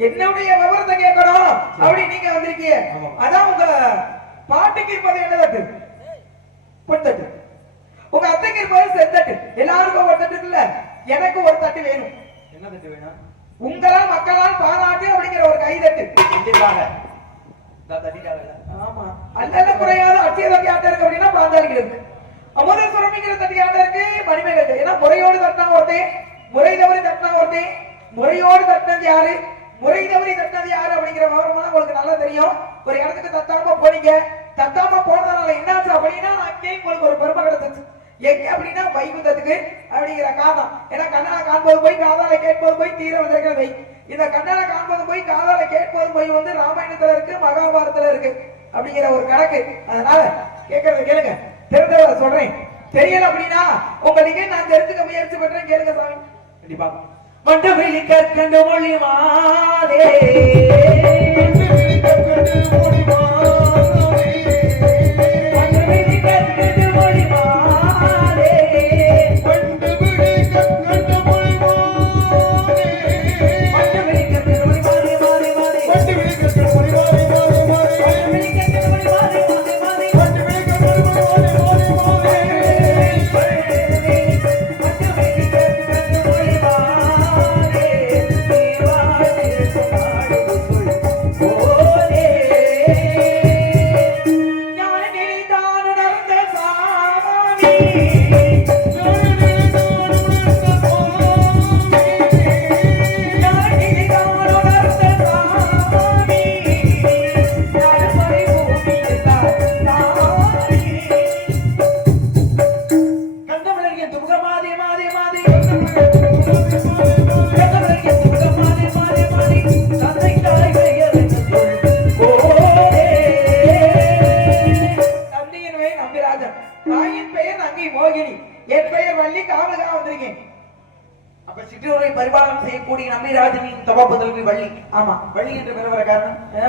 என்னுடைய விவரத்தை கேட்கணும் அப்படி நீங்க வந்திருக்கீங்க. அதான் உங்க பாட்டுக்கு இருப்பது என்ன தட்டு? பொட்டட்டு. உங்க அத்தைக்கு இருப்பது செத்தட்டு. எல்லாருக்கும் ஒரு தட்டு இருக்குல்ல, எனக்கு ஒரு தட்டு வேணும். என்ன தட்டு வேணும்? உங்களால் மக்களால் பாராட்டு அப்படிங்கிற ஒரு கை தட்டு. ஆமா, அல்ல குறையாத அத்திய தட்டி ஆட்ட இருக்கு அப்படின்னா பாந்தாளிக்கிறது. அமுத சுரமிக்கிற தட்டி ஆட்ட இருக்கு மணிமே கட்டு. ஏன்னா முறையோடு தட்டினா ஒருத்தன், முறை தவறி தட்டினா ஒருத்தன். முறையோடு தட்டினது யாரு, முறை தவறி தட்டினது யாரு அப்படிங்கிற விவரம்லாம் உங்களுக்கு நல்லா தெரியும். ஒரு இடத்துக்கு தட்டாம போனீங்க, தட்டாம போனதுனால என்னாச்சு அப்படின்னா அங்கேயும் உங்களுக்கு ஒரு பெருமை கிடைச்சிச்சு. எங்க அப்படின்னா வைகுந்தத்துக்கு அப்படிங்கிற காரணம். ஏன்னா கண்ணால காண்பது போய் காதால கேட்பது போய் தீர வந்திருக்கிறது. இந்த கண்ணால காண்பது போய் காதால கேட்பது போய் வந்து ராமாயணத்துல இருக்கு, மகாபாரதத்துல இருக்கு அப்படிங்கிற ஒரு கணக்கு. அதனால கேட்கறத கேளுங்க, தெரிஞ்சவரை சொல்றேன். தெரியல அப்படின்னா உங்களுக்கு நான் தெரிஞ்சுக்க முயற்சி பண்றேன், கேளுங்க சாமி. கண்டிப்பா. மண்டு வெளி கற்கண்டு மொழி மாதே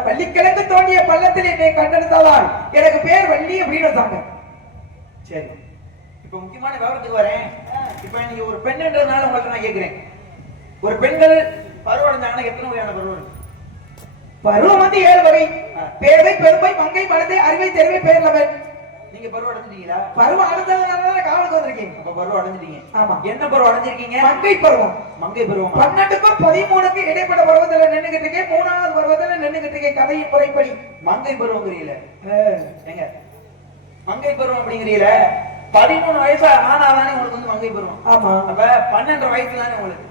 வள்ளிக்கிழங்கு தோண்டிய பள்ளத்தில் என்னை கண்டெடுத்தால் எனக்கு பேர் வள்ளி அப்படின்னு சொன்னாங்க. சரி, இப்ப முக்கியமான விவரத்துக்கு வரேன். இப்ப நீங்க ஒரு பெண்ன்றதுனால உங்களுக்கு நான் கேட்கிறேன், ஒரு பெண்கள் பருவம் அடைஞ்சாங்கன்னா எத்தனை வகையான பருவம் இருக்கு? பருவம் வந்து 7 வகை. பேரை, பெருமை, மங்கை, மனதை, அறிவை, தெரிவை, பேர்லவன். நீங்க பருவம் அடைஞ்சிட்டீங்களா? பருவம் அடைஞ்சதுனால காவலுக்கு வந்திருக்கீங்க. அப்ப பருவம் அடைஞ்சிட்டீங்க. ஆமா. என்ன பருவம் அடைஞ்சிருக்கீங்க? மங்கை பருவம். மங்கை பருவம். 12க்கும் 13க்கும் இடைப்பட்ட பருவத்துல நின்னுகிட்டு இருக்கேன். 3வது பருவத்துல நின்னுகிட்டு இருக்கேன். கதையின் முறைப்படி மங்கை பருவம் புரியல. எங்க மங்கை பருவம் அப்படிங்கிறீல 13 வயசு ஆனாதானே உங்களுக்கு வந்து மங்கை பருவம். ஆமா. அப்ப 12 வயசு தானே உங்களுக்கு.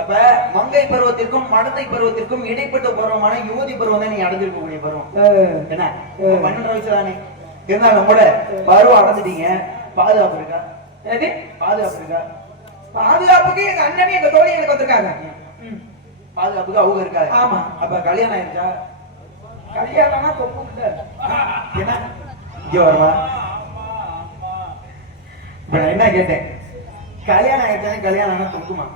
அப்ப மங்கை பருவத்திற்கும் மடத்தை பருவத்திற்கும் இடைப்பட்ட பருவமான யுவதி பருவம் தான் நீங்க அடைஞ்சிருக்கக்கூடிய பருவம். என்ன 12 வயசு தானே இருந்தாலும் கூட பருவம் அடைஞ்சிட்டீங்க. பாதுகாப்பு இருக்கா? பாதுகாப்பு இருக்கா? பாதுகாப்புக்கு எங்க அண்ணனே எங்க தோழி எனக்கு வந்திருக்காங்க. பாதுகாப்புக்கு அவங்க இருக்காங்க. ஆமா. அப்ப கல்யாணம் ஆயிருச்சா? கல்யாணம்னா தொப்பு என்ன இங்க வருமா? இப்ப நான் என்ன கேட்டேன், கல்யாணம் ஆயிடுச்சானே கல்யாணம்னா தொங்குமா?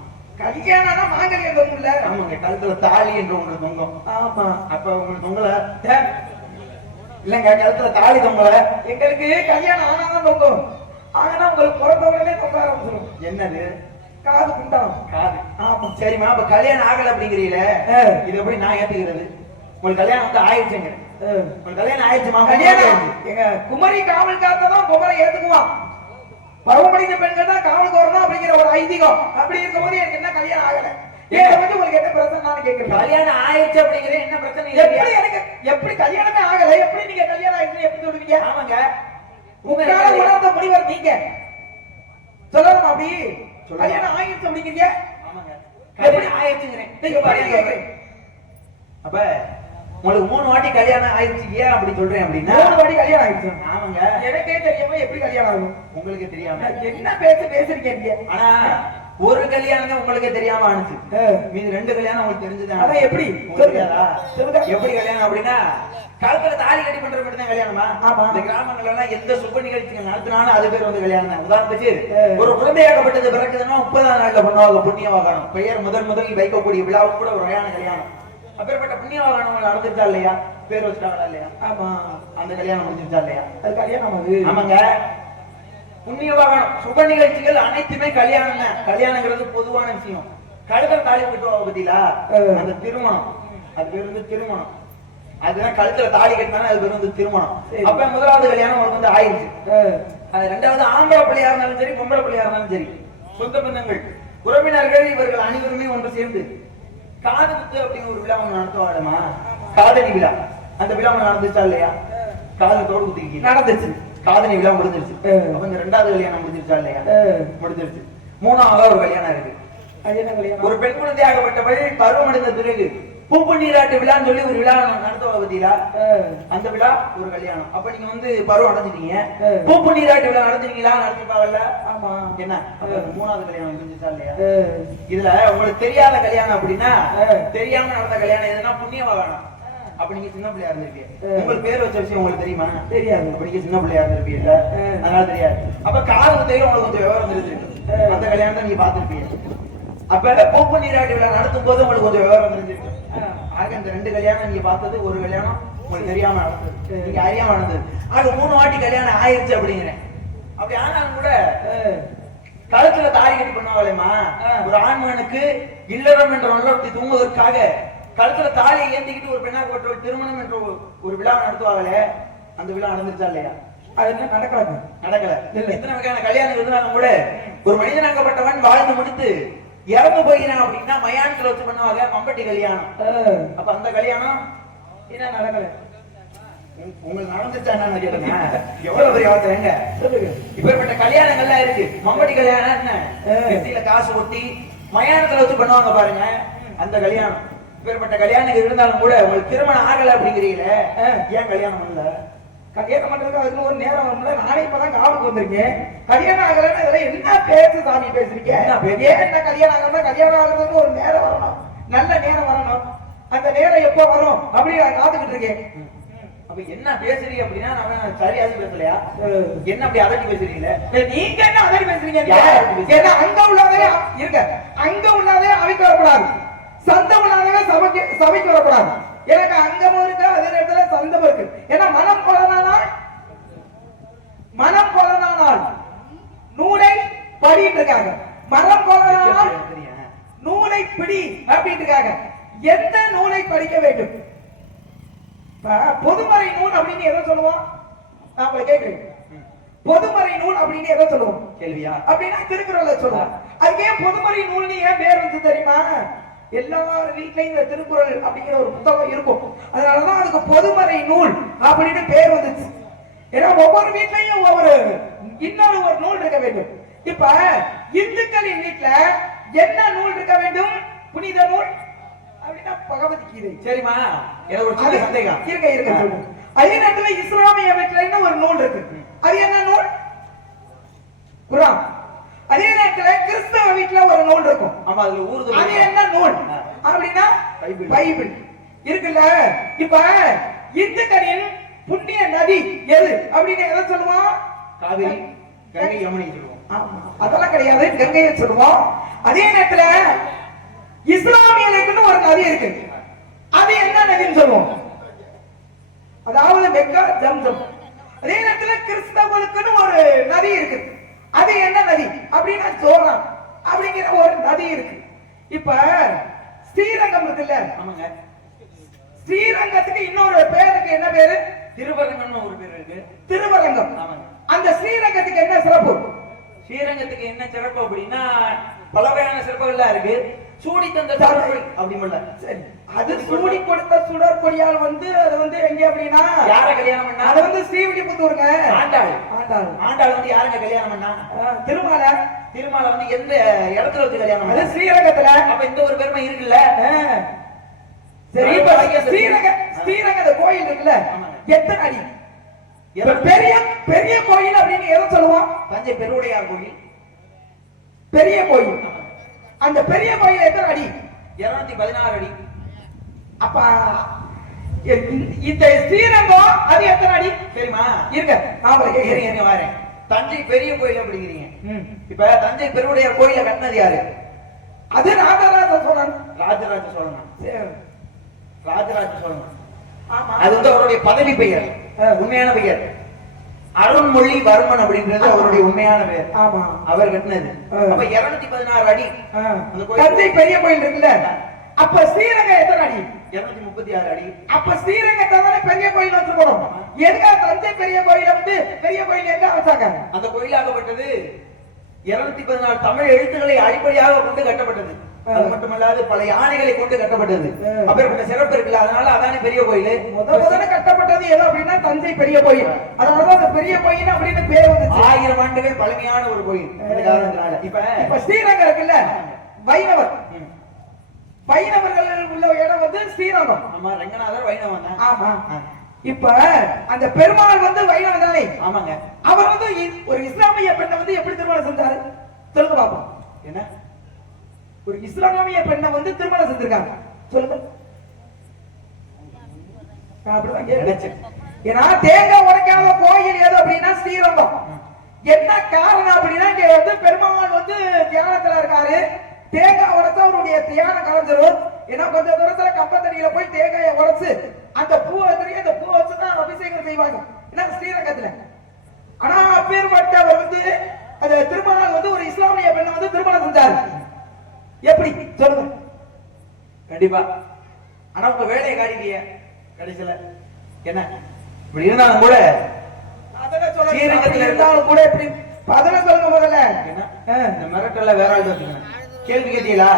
கல்யாணம்னா மாங்கல்யம் தொங்கும்ல. ஆமாங்க, கழுத்துல தாலி என்று உங்களுக்கு தொங்கும். ஆமா. அப்ப உங்களுக்கு தொங்கல இல்லங்க, கழுத்துல தாலி தொங்கல. எங்களுக்கு கல்யாணம் ஆனாதான் தொங்கும். ஆனா உங்களுக்கு பிறந்த உடனே தொங்க ஆரம்பிச்சிடும். என்னது? காது குண்டாம். காது. ஆமா. சரிம்மா, அப்ப கல்யாணம் ஆகல அப்படிங்கிறீல, இது எப்படி நான் ஏத்துக்கிறது? உங்களுக்கு கல்யாணம் வந்து ஆயிடுச்சுங்க. உங்களுக்கு கல்யாணம் ஆயிடுச்சுமா? கல்யாணம் எங்க குமரி காவல் காத்ததான் பொம்பளை ஏத்துக்குவான். பருவமடைந்த பெண்கள் தான் காவலுக்கு வரணும் அப்படிங்கிற ஒரு ஐதீகம். அப்படி இருக்கும்போது எனக்கு என்ன கல்யாணம் ஆகல, இதை வந்து உங்களுக்கு என்ன பிரச்சனை கேட்கிறேன். கல்யாணம் ஆயிடுச்சு அப்படிங்கிற என்ன பிரச்சனை? எப்படி எனக்கு எப்படி கல்யாணமே ஆகல, எப்படி நீங்க கல்யாணம் ஆயிடுச்சு எப்படி சொல்லுவீங்க? ஆமாங்க, உங்களால உணர்ந்த முடிவர் நீங்க சொல்லணும். அப்படி கல்யாணம் ஆயிடுச்சு அப்படிங்கிறீங்க. ஆமாங்க, கல்யாணம் ஆயிடுச்சுங்கிறேன். நீங்க பாருங்க, அப்ப உங்களுக்கு 3 வாட்டி கல்யாணம் ஆயிடுச்சு. ஏன் அப்படி சொல்றேன் அப்படின்னா 3 வாட்டி கல்யாணம் ஆயிடுச்சு. ஆமாங்க, எனக்கே தெரியாம எப்படி கல்யாணம் ஆகும்? உங்களுக்கு தெரியாம என்ன பேசுறீங்க? ஆனா ஒரு கல்யாணம் தான் உங்களுக்கு தெரியாம ஆனிச்சு. மீது 2 கல்யாணம் உங்களுக்கு தெரிஞ்சது. அதான் எப்படி சொல்லுங்க, எப்படி கல்யாணம் அப்படின்னா காலத்துல தாலி கட்டி பண்ற மட்டும் தான் கல்யாணமா? ஆமா. இந்த கிராமங்கள்ல எல்லாம் எந்த சுப நிகழ்ச்சிகள் நடத்தினாலும் அது பேர் வந்து கல்யாணம் தான். உதாரணத்துக்கு ஒரு குழந்தையாகப்பட்டது பிறக்குதுன்னா 30ஆம் நாள்ல பண்ணுவாங்க புண்ணியவாகனம். பெயர் முதலில் வைக்கக்கூடிய விழாவும் கூட ஒரு வகையான கல்யாணம். அப்பேற்பட்ட புண்ணியவாகனம் நடந்துருச்சா இல்லையா? பேர் வச்சுட்டாங்களா இல்லையா? ஆமா, அந்த கல்யாணம் முடிஞ்சிருச்சா இல்லையா? அது கல்யாணம். அது ஆமாங்க, புண்ணியவாகனம் சுப நிகழ்ச்சிகள் அனைத்துமே கல்யாணம் தான். கல்யாணங்கிறது பொதுவான விஷயம். கழுத்துல தாலி கட்டுவாங்க பத்தியா, அந்த திருமணம், அது பேர் வந்து திருமணம். அதுதான் கழுத்துல தாலி கட்டினா அது பேர் வந்து திருமணம். அப்ப முதலாவது கல்யாணம் அவருக்கு வந்து ஆயிடுச்சு. அது 2வது ஆம்பளை பிள்ளையா இருந்தாலும் சரி பொம்பளை பிள்ளையா இருந்தாலும் சரி, சொந்த பந்தங்கள் உறவினர்கள் இவர்கள் அனைவருமே ஒன்று சேர்ந்து காது குத்து அப்படிங்கிற ஒரு விழா ஒன்று நடத்துவாங்கம்மா, காதணி விழா. அந்த விழா நடந்துச்சா இல்லையா? காதல தோடு குத்திக்கு நடந்துச்சு. காதணி விழா முடிஞ்சிருச்சு. அப்ப இந்த 2வது கல்யாணம் முடிஞ்சிருச்சா இல்லையா? முடிஞ்சிருச்சு. 3வது ஒரு கல்யாணம் இருக்கு. அது என்ன கல்யாணம்? ஒரு பெண் குழந்தையாகப்பட்டவள் பருவமடைந்த பிறகு பூப்பு நீராட்டு விழான்னு சொல்லி ஒரு விழா நடத்துவாங்க பத்தியா, அந்த விழா ஒரு கல்யாணம். அப்ப நீங்க வந்து பருவம் அடைஞ்சிட்டீங்க, பூப்பு நீராட்டு விழா நடத்துறீங்களா? நடத்திப்பாங்கல்ல. ஆமா. என்ன 3வது கல்யாணம் முடிஞ்சிச்சா இல்லையா? இதுல உங்களுக்கு தெரியாத கல்யாணம் அப்படின்னா, தெரியாம நடந்த கல்யாணம் எதுனா புண்ணியவாகனம். அப்ப நீங்க சின்ன பிள்ளையா இருந்திருப்பீங்க. உங்களுக்கு பேர் வச்ச விஷயம் உங்களுக்கு தெரியுமா? தெரியாது. அப்ப நீங்க சின்ன பிள்ளையா இருந்திருப்பீங்கல்ல, அதனால தெரியாது. அப்ப காது தேவை உங்களுக்கு கொஞ்சம் விவரம் தெரிஞ்சிருக்கு. அந்த கல்யாணத்தை நீங்க பாத்துருப்பீங்க. அப்ப பூப்பு நீராட்டு விழா நடத்தும் போது உங்களுக்கு கொஞ்சம் விவரம் தெரிஞ்சிருக்கு. ஆக இந்த 2 கல்யாணம் நீங்க பார்த்தது, ஒரு கல்யாணம் உங்களுக்கு தெரியாம நடந்தது, நீங்க அறியாம நடந்தது. ஆக 3 வாட்டி கல்யாணம் ஆயிடுச்சு அப்படிங்கிறேன். அப்படி ஆனாலும் கூட கழுத்துல தாலி கட்டி பண்ணுவாங்களேமா, ஒரு ஆண்மகனுக்கு இல்லறம் என்ற நல்லொருத்தி தூங்குவதற்காக கழுத்துல தாலியை ஏந்திக்கிட்டு ஒரு பெண்ணாகப்பட்டவள் திருமணம் என்ற ஒரு விழா நடத்துவாங்களே, அந்த விழா நடந்துச்சா இல்லையா? அது என்ன நடக்கல? நடக்கல. எத்தனை வகையான கல்யாணம் இருந்தாலும் கூட ஒரு மனிதனாகப்பட்டவன் வாழ்ந்து முடித்து இறந்து போகிறான் அப்படின்னா மயானத்துல வச்சு பண்ணுவாங்க மம்பட்டி கல்யாணம். அப்ப அந்த கல்யாணம் என்ன நடக்கல? உங்களுக்கு நடந்துச்சா என்ன கேட்டுங்க? எவ்வளவு பெரிய வார்த்தைங்க சொல்லுங்க. இப்பேற்பட்ட கல்யாணங்கள்லாம் இருக்கு. மம்பட்டி கல்யாணம் என்ன? கெட்டியில காசு ஒட்டி மயானத்துல வச்சு பண்ணுவாங்க பாருங்க, அந்த கல்யாணம். இப்பேற்பட்ட கல்யாணம் இருந்தாலும் கூட உங்களுக்கு திருமணம் ஆகல அப்படிங்கிறீங்களே, ஏன் கல்யாணம் பண்ணல? கல்யாணம் பண்றதுக்கு அதுக்கு ஒரு நேரம் வரும்ல. நானே இப்பதான் காவலுக்கு வந்திருக்கேன். கல்யாணம் ஆகலன்னு இதெல்லாம் என்ன பேசு சாமி பேசுறீங்க? என்ன கல்யாணம் ஆகணும்னா கல்யாணம் ஆகுறதுக்கு ஒரு நேரம் வரணும், நல்ல நேரம் வரணும். அந்த நேரம் எப்ப வரும் அப்படி நான் காத்துக்கிட்டு இருக்கேன். அப்ப என்ன பேசுறீங்க அப்படின்னா, நான் சரியாச்சு பேசலையா? என்ன அப்படி அதட்டி பேசுறீங்களே? நீங்க என்ன அதட்டி பேசுறீங்க? ஏன்னா அங்க உள்ளதே இருக்க, அங்க உள்ளதே அவைக்கு வரக்கூடாது, சந்தம் உள்ளதே சபைக்கு வரக்கூடாது. எனக்கு அங்கமும் இருக்கு, அதே நேரத்துல சந்தம் இருக்கு. ஏன்னா மனம் கொலனானால் நூலை படிட்டு இருக்காங்க, மனம் கொலனானால் நூலை பிடி அப்படின்னு இருக்காங்க. எந்த நூலை படிக்க வேண்டும்? பொதுமறை நூல் அப்படின்னு எதை சொல்லுவோம்? நான் உங்களை கேட்கிறேன், பொதுமறை நூல் அப்படின்னு எதை சொல்லுவோம்? கேள்வியா? அப்படின்னா திருக்குறளை சொல்லுவோம். அதுக்கு ஏன் பொதுமறை நூல்னு ஏன் பேர் வந்து தெரியுமா? எல்லார் வீட்லயும் இந்த திருக்குறள் அப்படிங்கிற ஒரு புத்தகம் இருக்கும், அதனாலதான் அதுக்கு பொதுமறை நூல் அப்படின்னு பேர் வந்துச்சு. ஏன்னா ஒவ்வொரு வீட்லயும் இன்னொரு ஒரு நூல் இருக்க வேண்டும். இப்ப இந்துக்களின் வீட்டுல என்ன நூல் இருக்க வேண்டும்? புனித நூல் அப்படின்னா பகவத்கீதை. சரிமா, எனக்கு ஒரு சின்ன சந்தேகம் இருக்க சொல்லுங்க. அதே நேரத்துல இஸ்லாமிய வீட்டுல ஒரு நூல் இருக்கு, அது என்ன நூல்? குர்ஆன். அதே நேரத்துல கிறிஸ்தவ வீட்டுல ஒரு நூல் இருக்கும், ஆமா, அதுல ஊர்து. அது என்ன நூல் அப்படின்னா பைபிள் இருக்குல்ல. இப்ப இந்துக்களின் புண்ணிய நதி எது அப்படின்னு எதை சொல்லுவோம்? காவிரி, கங்கை, யமுனை சொல்லுவோம். அதெல்லாம் கிடையாது, கங்கையை சொல்லுவோம். அதே நேரத்துல இஸ்லாமியர்களுக்குன்னு ஒரு நதி இருக்கு, அது என்ன நதின்னு சொல்லுவோம்? அதாவது மெக்கா, ஜம்சம். அதே நேரத்துல கிறிஸ்தவர்களுக்குன்னு ஒரு நதி இருக்கு, அது என்ன நதி அப்படின்னா ஜோர்தான் அப்படிங்கிற ஒரு நதி இருக்கு. இப்ப ஸ்ரீரங்கம் இருக்குல்ல, ஆமாங்க, ஸ்ரீரங்கம் ஸ்ரீரங்கத்துக்கு இன்னொரு பேருக்கு என்ன பேரு? திருவரங்கம்னு ஒரு பேர் இருக்கு. திருவரங்கம். ஆமாங்க. அந்த ஸ்ரீரங்கத்துக்கு என்ன சிறப்பு? ஸ்ரீரங்கத்துக்கு என்ன சிறப்பு அப்படின்னா பல வகையான சிறப்புகள்லாம் இருக்கு. சூடி தந்த சுடற்கொடி அப்படிமல்ல. சரி, அது சூடி கொடுத்த சுடற்கொடியால் வந்து அது வந்து எங்க அப்படின்னா யார கல்யாணம் பண்ணா? அது வந்து ஸ்ரீவில்லிபுத்தூருங்க. ஆண்டாள். ஆண்டாள். ஆண்டாள் வந்து யாருங்க கல்யாணம் பண்ணா? திருமாலை. திருமாலை வந்து எந்த இடத்துல வச்சு கல்யாணம் அது பண்ணா? ஸ்ரீரங்கத்துல. அப்ப இந்த ஒரு பெருமை இருக்குல்ல. சரி, இப்ப ஸ்ரீரங்க கோயில் இருக்குல்ல, எத்தனை அடி? பெரிய பெரிய கோயில் அப்படின்னு எதை சொல்லுவோம்? தஞ்சை பெருவுடையார் கோயில் பெரிய கோயில். அந்த பெரிய கோயில் எத்தனை அடி? 216 அடி. அப்ப இந்த ஸ்ரீரங்கம் அது எத்தனை அடி தெரியுமா? இருங்க, இருங்க வரேன். தஞ்சை பெரிய கோயில் அப்படிங்கிறீங்க. இப்ப தஞ்சை பெருவுடையார் கோயில கட்டினது யாரு? அது ராஜராஜ சோழன். ராஜராஜ சோழன். ராஜராஜ சோழன். ஆமா, அது வந்து அவருடைய பதவி பெயர், உண்மையான பெயர். அருண்மொழிவர்மன் அப்படின்றது அவருடைய உண்மையான பெயர். ஆமா, அவர் கட்டினது. அப்ப 216 அடி அந்த கோயில். தஞ்சை பெரிய கோயில் இருக்குல்ல, அப்ப ஸ்ரீரங்கம் எத்தனை அடி? 236 அடி. அப்ப ஸ்ரீரங்கத்தை தானே பெரிய கோயில் வச்சுக்கணும். எதுக்கா தஞ்சை பெரிய கோயில் வந்து பெரிய கோயில் எங்க வச்சாங்க? அந்த கோயிலாகப்பட்டது 214 தமிழ் எழுத்துக்களை அடிப்படையாக கொண்டு கட்டப்பட்டது. அது மட்டுமல்லாது பல யானைகளை கொண்டு கட்டப்பட்டது. அப்பேற்பட்ட சிறப்பு இருக்குல்ல, அதனால அதானே பெரிய கோயில். முதல்ல கட்டப்பட்டது எது அப்படின்னா தஞ்சை பெரிய கோயில். அதனாலதான் அந்த பெரிய கோயில் அப்படின்னு பேர் வந்துச்சு. 1000 ஆண்டுகள் பழமையான ஒரு கோயில். இப்ப ஸ்ரீரங்கம் இருக்குல்ல, வைணவர்கள் உள்ள இடம் வந்து ஸ்ரீரங்கம். ஆமா, ரங்கநாதர் வைணவன் தான். ஆமா. இப்ப அந்த பெருமாள் வந்து வைணவன் தானே? ஆமாங்க. அவர் வந்து ஒரு இஸ்லாமிய பெண்ணை வந்து எப்படி திருமணம் செஞ்சாரு சொல்லுங்க பாப்போம். என்ன? ஒரு இஸ்லாமிய பெண்ணை வந்து திருமணம் செஞ்சிருக்காங்க சொல்லுங்க. ஏன்னா தேங்காய் உடைக்காத கோயில் எது அப்படின்னா ஸ்ரீரங்கம். என்ன காரணம் அப்படின்னா இங்க வந்து பெருமாள் வந்து தியானத்துல இருக்காரு. தேங்காய் உடைச்சா அவருடைய தியானம் கலைஞ்சிரும். ஏன்னா கொஞ்ச தூரத்துல கம்பத்தடியில போய் தேங்காயை உடைச்சு அந்த பூவை தெரியும், அந்த பூவை வச்சுதான் அபிஷேகம் செய்வாங்க ஏன்னா ஸ்ரீரங்கத்துல. ஆனா அப்பேற்பட்ட அவர் வந்து அந்த திருமணம் வந்து ஒரு இஸ்லாமிய பெண்ணை வந்து திருமணம் செஞ்சாரு. எப்படி சொல்லுங்க? கண்டிப்பா. ஆனா உங்க வேலையை காட்டிட்டீங்க கடைசியில. என்ன இப்படி இருந்தாலும் கூட ஸ்ரீரங்கத்துல இருந்தாலும் கூட எப்படி பதில சொல்லுங்க முதல்ல. இந்த மிரட்டல்ல வேற ஆள் வச்சுக்கணும். கேள்வி கேட்டீங்களா?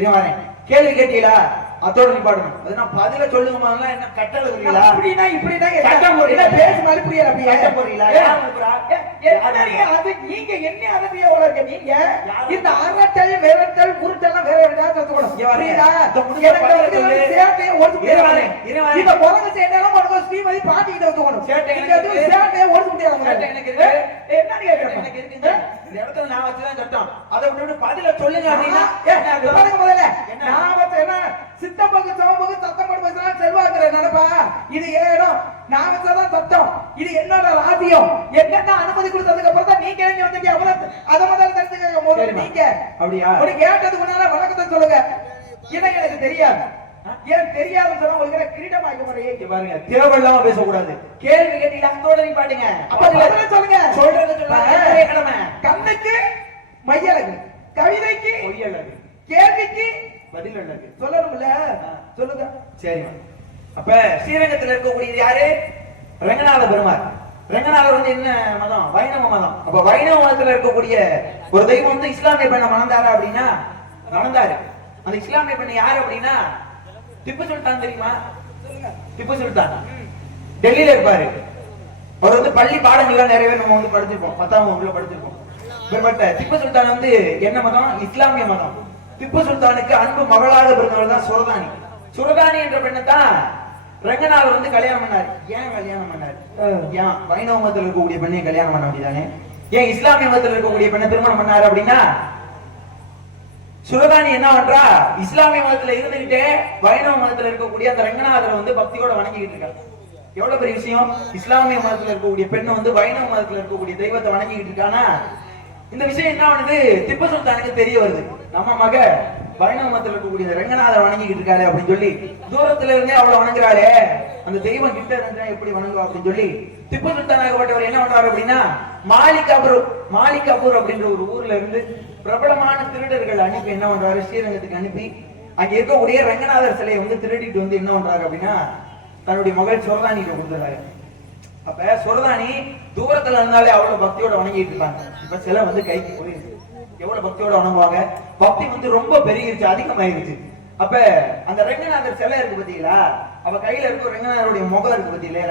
இருவானே கேள்வி கேட்டீங்களா? அதோட நிப்பாடணும். அது நான் பதில சொல்லுங்க முதல்ல. என்ன கட்டளை வரீங்களா? அப்படினா இப்படினா கட்டம் போறீங்களா? பேச மாதிரி புரியல. அப்படியே கட்டம் போறீங்களா? யார் அனுப்புறா? அது நீங்க என்ன அதவிய வளர்க்க நீங்க இந்த அரட்டல் மிரட்டல் உருட்டெல்லாம் வேற வேற கத்துக்கணும். புரியுதா? எனக்கு சேட்டையை ஓட்டு இருவானே இந்த முருங்க சேட்டையெல்லாம் கொண்டு ஸ்ரீமதி பாட்டி கிட்ட வந்துக்கணும். சேட்டையை ஓட்டு முடியாத எனக்கு இருக்கு. என்ன கேக்குறீங்க? எனக்கு இருக்குங்க. இந்த இடத்துல நான் வச்சுதான் சட்டம். அதை விட்டு பதில சொல்லுங்க அப்படின்னா பாருங்க முதல்ல. நான் வச்ச என்ன சித்தப்பகு சமபகு சத்தம் போட்டு பேசுறா செல்வாக்குற நினைப்பா. இது ஏடம் நான் வச்சதான் சட்டம். இது என்னோட ராஜ்யம். என்ன அனுமதி கொடுத்ததுக்கு அப்புறம் தான் நீங்க இறங்கி வந்தீங்க. அத முதல்ல தெரிஞ்சுக்கங்க. முதல்ல நீங்க அப்படியா? ஒரு கேட்டதுக்கு முன்னால வணக்கத்தை சொல்லுங்க. எனக்கு தெரியாது. ஏன் தெரியாதுன்னு சொன்னா உங்களுக்கு கிரீடம் ஆக முறையே பாருங்க. திரவல்லாம பேசக்கூடாது. கேள்வி கேட்டீங்களா? அதோட நிப்பாட்டுங்க. அப்ப பதில சொல்லுங்க. சொல்றது சொல்லுங்க. கடமை. கண்ணுக்கு மையழகு, கவிதைக்கு பொய்யழகு, கேள்விக்கு பதில் அழகு. சொல்லணும்ல. சொல்லுங்க. சரி. அப்ப ஸ்ரீரங்கத்தில் இருக்கக்கூடியது யாரு? ரங்கநாத பெருமாள். ரங்கநாதர் வந்து என்ன மதம்? வைணவ மதம். அப்ப வைணவ மதத்துல இருக்கக்கூடிய ஒரு தெய்வம் வந்து இஸ்லாமிய பெண்ணை மணந்தாரா அப்படின்னா மணந்தாரு. அந்த இஸ்லாமிய பெண் யாரு அப்படின்னா திப்பு சுல்தான். தெரியுமா? திப்பு சுல்தான் டெல்லியில இருப்பாரு. அவர் வந்து பள்ளி பாடங்கள்லாம் நிறைய பேர் நம்ம வந்து படிச்சிருப்போம். 10ஆம் வகுப்புல படிச்சிருப்போம். திப்பு சுல்தான் வந்து என்ன மதம்? இஸ்லாமிய மதம். திப்பு சுல்தானுக்கு அன்பு மகளாக பிறந்தவர் தான் சுரதானி. சுரதானி என்ற பெண்ணை தான் ரங்கநாதர் வந்து கல்யாணம் பண்ணாரு. ஏன் கல்யாணம் பண்ணாரு? ஏன் வைணவ மதத்தில் இருக்கக்கூடிய பெண்ணை கல்யாணம் பண்ண வேண்டியதானே? ஏன் இஸ்லாமிய மதத்தில் இருக்கக்கூடிய பெண்ணை திருமணம் பண்ணாரு அப்படின்னா சுரதானி என்ன பண்றா? இஸ்லாமிய மதத்துல இருந்துகிட்டே வைணவ மதத்துல இருக்கக்கூடிய அந்த ரங்கநாதரை வந்து பக்தியோட வணங்கிட்டு இருக்காங்க. எவ்வளவு பெரிய விஷயம்! இஸ்லாமிய மதத்துல இருக்கக்கூடிய பெண்ணை வந்து வைணவ மதத்துல இருக்கக்கூடிய தெய்வத்தை வணங்கிட்டு இருக்கானா இந்த விஷயம் என்ன பண்ணுது? திப்பு சுல்தானுக்கு தெரிய வருது. நம்ம மக வைணவ மதத்துல இருக்கக்கூடிய ரங்கநாதர் வணங்கிட்டு இருக்காரு அப்படின்னு சொல்லி தூரத்துல இருந்தே அவளை வணங்குறாளே, அந்த தெய்வம் கிட்ட இருந்தா எப்படி வணங்குவா அப்படின்னு சொல்லி திப்பு சுல்தான் ஆகப்பட்டவர் என்ன பண்றாரு அப்படின்னா மாலிகாபூர் அப்படின்ற ஒரு ஊர்ல இருந்து பிரபலமான திருடர்கள் அனுப்பி என்ன பண்றாரு? ஸ்ரீரங்கத்துக்கு அனுப்பி அங்க இருக்கக்கூடிய ரங்கநாதர் சிலையை வந்து திருடிட்டு வந்து என்ன பண்றாரு அப்படின்னா தன்னுடைய மகள் சுரதானிக்கு கொடுத்துறாரு. அப்ப சுரதானி தூரத்துல இருந்தாலே அவ்வளவு பக்தியோட வணங்கிட்டு இருப்பாங்க. இப்ப சிலை வந்து கைக்கு போயிருக்கு, எவ்வளவு பக்தியோட வணங்குவாங்க, பக்தி வந்து ரொம்ப பெருகிருச்சு, அதிகமாயிருச்சு. அப்ப அந்த ரங்கநாதர் சிலை இருக்கு பாத்தீங்களா, அவ கையில இருக்க ரங்கநாதருடைய முகம் இருக்கு பாத்தீங்களா,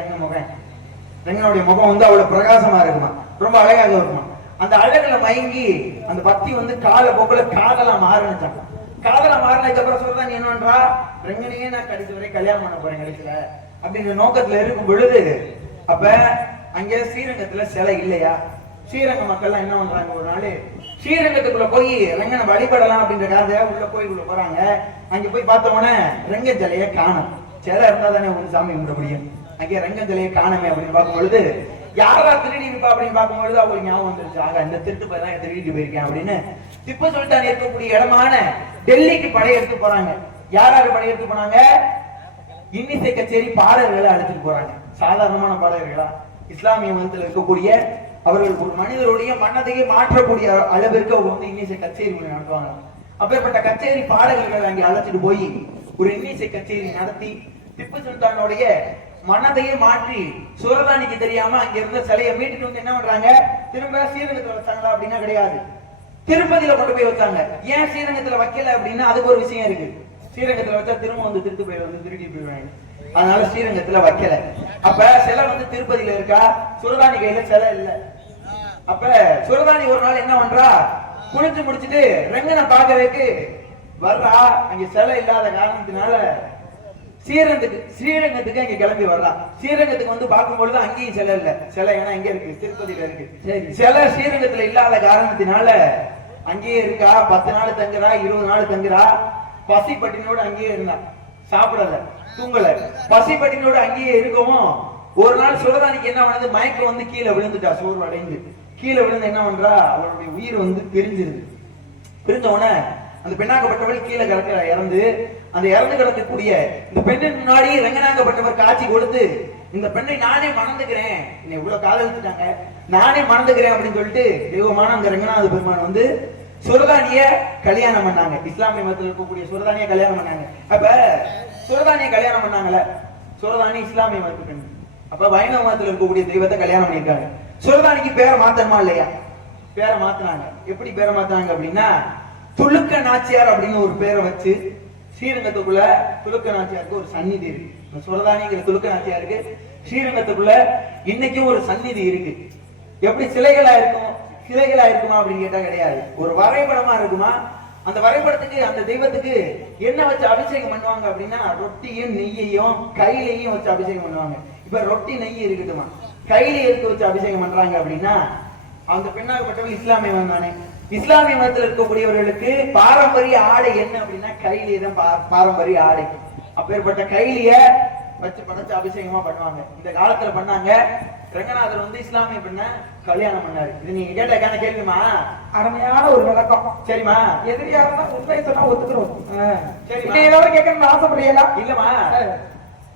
ரங்கனுடைய முகம் வந்து அவ்வளவு பிரகாசமா இருக்குமா, ரொம்ப அழகாக இருக்குமா. அந்த அழகுல மயங்கி அந்த பக்தி வந்து கால போக்குல காதலா மாறினுச்சாங்க. காதலா மாறினதுக்கு அப்புறம் சொல்றாங்க என்னன்றா, ரங்கனையே நான் கடைசி வரை கல்யாணம் பண்ண போறேன் கடைசியில அப்படிங்கிற நோக்கத்துல இருக்கும் பொழுது, அப்ப அங்க ஸ்ரீரங்கத்துல சிலை இல்லையா, ஸ்ரீரங்க மக்கள் என்ன பண்றாங்க, ஒரு நாள் ஸ்ரீரங்கத்துக்குள்ள போய் ரங்கனை வழிபடலாம் அப்படின்றக்காக உள்ள போறாங்க. அங்க போய் பார்த்தோம்னா ரங்க சிலையை காணும். சிலை இருந்தா தானே ஒண்ணு சாமி கும்பிட முடியும். அங்கே ரங்க சிலையை காணமே அப்படின்னு பார்க்கும் பொழுது, யாரா திருடி இருப்பா அப்படின்னு பார்க்கும்பொழுது அவங்களுக்கு ஞாபகம் வந்துருச்சு, ஆக இந்த திருட்டு போய் தான் திருடிட்டு போயிருக்கேன் அப்படின்னு. திப்பு சுல்தான் இருக்கக்கூடிய இடமான டெல்லிக்கு படையெடுத்து போறாங்க. யாராரு படையெடுத்து போனாங்க, இன்னிசை கச்சேரி பாடல்களை அழைச்சிட்டு போறாங்க. சாதாரணமான பாடல்களா, இஸ்லாமிய மதத்தில் இருக்கக்கூடிய அவர்களுக்கு ஒரு மனிதருடைய மனதையே மாற்றக்கூடிய அளவிற்கு அவங்க வந்து இன்னிசை கச்சேரி நடத்துவாங்க. அப்பேற்பட்ட கச்சேரி பாடல்கள் அங்கே அழைச்சிட்டு போய் ஒரு இன்னிசை கச்சேரி நடத்தி திப்பு சுல்தானுடைய மனதையே மாற்றி சுரதானிக்கு தெரியாம அங்க இருந்த சிலையை மீட்டுட்டு வந்து என்ன பண்றாங்க, திரும்ப ஸ்ரீரங்கத்துல வச்சாங்களா அப்படின்னா கிடையாது, திருப்பதியில கொண்டு போய் வச்சாங்க. ஏன் ஸ்ரீரங்கத்துல வைக்கல அப்படின்னா அதுக்கு ஒரு விஷயம் இருக்கு. ஸ்ரீரங்கத்துல வச்சா திரும்ப வந்து திருட்டு போய் வந்து திருடி போயிடுவாங்க, அதனால ஸ்ரீரங்கத்துல வைக்கல. அப்ப சிலை வந்து திருப்பதியில இருக்கா, சுரதானி கையில சிலை இல்ல. அப்ப சுரதானி ஒரு நாள் என்ன பண்றா, குளிச்சு முடிச்சுட்டு ரங்கனை பாக்குறதுக்கு வர்றா. அங்க சிலை இல்லாத காரணத்தினால ஸ்ரீரங்கத்துக்கு அங்க கிளம்பி வர்றா. ஸ்ரீரங்கத்துக்கு வந்து பார்க்கும்பொழுது அங்கேயும் சிலை இல்ல. சிலை ஏன்னா எங்க இருக்கு, திருப்பதியில இருக்கு. சிலை ஸ்ரீரங்கத்துல இல்லாத காரணத்தினால அங்கேயே இருக்கா. 10 நாள் தங்குறா, 20 நாள் தங்குறா. பசி பட்டினோடு அங்கேயே இருந்தா, சாப்பிடல, தூங்கல. பசி பட்டினோடு அங்கேயே இருக்கவும் ஒரு நாள் சுரதானிக்கு என்ன பண்ணது, மயக்கம் வந்து கீழே விழுந்துட்டா. சோர்வு அடைந்து கீழே விழுந்து என்ன பண்றா, அவளுடைய உயிர் வந்து பிரிஞ்சிருது. பிரிஞ்ச உடனே அந்த பெண்ணாக்கப்பட்டவள் கீழே கிடக்க இறந்து, அந்த இறந்து கிடக்கக்கூடிய இந்த பெண்ணின் முன்னாடி ரங்கனாக்கப்பட்டவர் காட்சி கொடுத்து, இந்த பெண்ணை நானே மணந்துக்கிறேன், என்னை இவ்வளவு காதலிச்சுட்டாங்க, நானே மணந்துக்கிறேன் அப்படின்னு சொல்லிட்டு தெய்வமான அந்த ரங்கநாத பெருமான் வந்து சுரதானிய கல்யாணம் பண்ணாங்க. இஸ்லாமிய மதத்தில் இருக்கக்கூடிய சுரதானிய கல்யாணம் பண்ணாங்க. அப்ப சுரதானிய கல்யாணம் பண்ணாங்கல்ல, சுரதானி இஸ்லாமிய மதத்து பெண். அப்ப வைணவ மதத்தில் இருக்கக்கூடிய தெய்வத்தை கல்யாணம் பண்ணியிருக்காங்க. சுரதானிக்கு பேரை மாத்தணுமா இல்லையா, பேரை மாத்தினாங்க. எப்படி பேரை மாத்தாங்க அப்படின்னா, துலுக்க நாச்சியார் அப்படின்னு ஒரு பேரை வச்சு ஸ்ரீரங்கத்துக்குள்ள துலுக்க நாச்சியாருக்கு ஒரு சந்நிதி இருக்கு. சுரதானிங்கிற துலுக்க நாச்சியாருக்கு ஸ்ரீரங்கத்துக்குள்ள இன்னைக்கும் ஒரு சந்நிதி இருக்கு. எப்படி சிலைகளா இருக்கும், சிலைகளா இருக்குமா அப்படின்னு கேட்டா கிடையாது, ஒரு வரைபடமா இருக்குமா. அந்த வரைபடத்துக்கு அந்த தெய்வத்துக்கு என்ன வச்சு அபிஷேகம் பண்ணுவாங்க அப்படின்னா, ரொட்டியும் நெய்யையும் கையிலையும் வச்சு அபிஷேகம் பண்ணுவாங்க. இப்ப ரொட்டி நெய் இருக்கட்டுமா, கையில எடுத்து வச்சு அபிஷேகம் பண்றாங்க அப்படின்னா, அந்த பெண்ணாகப்பட்டவர்கள் இஸ்லாமிய மதம் தானே. இஸ்லாமிய மதத்தில் இருக்கக்கூடியவர்களுக்கு பாரம்பரிய ஆடை என்ன அப்படின்னா கைலியே தான் பாரம்பரிய ஆடை. அப்பேற்பட்ட கைலிய வச்சு படைச்சு அபிஷேகமா பண்ணுவாங்க. இந்த காலத்துல பண்ணாங்க. ரங்கநாதர் வந்து இஸ்லாமிய பெண்ண கல்யாணம் பண்ணாரு. இது நீங்க கேட்ட கேள்விமா, அருமையான ஒரு விளக்கம். சரிமா, எதிரியா இருந்தா உண்மையை சொன்னா ஒத்துக்கிறோம். சரி, ஏதாவது கேட்கணும்னு ஆசைப்படுறீங்களா? இல்லமா,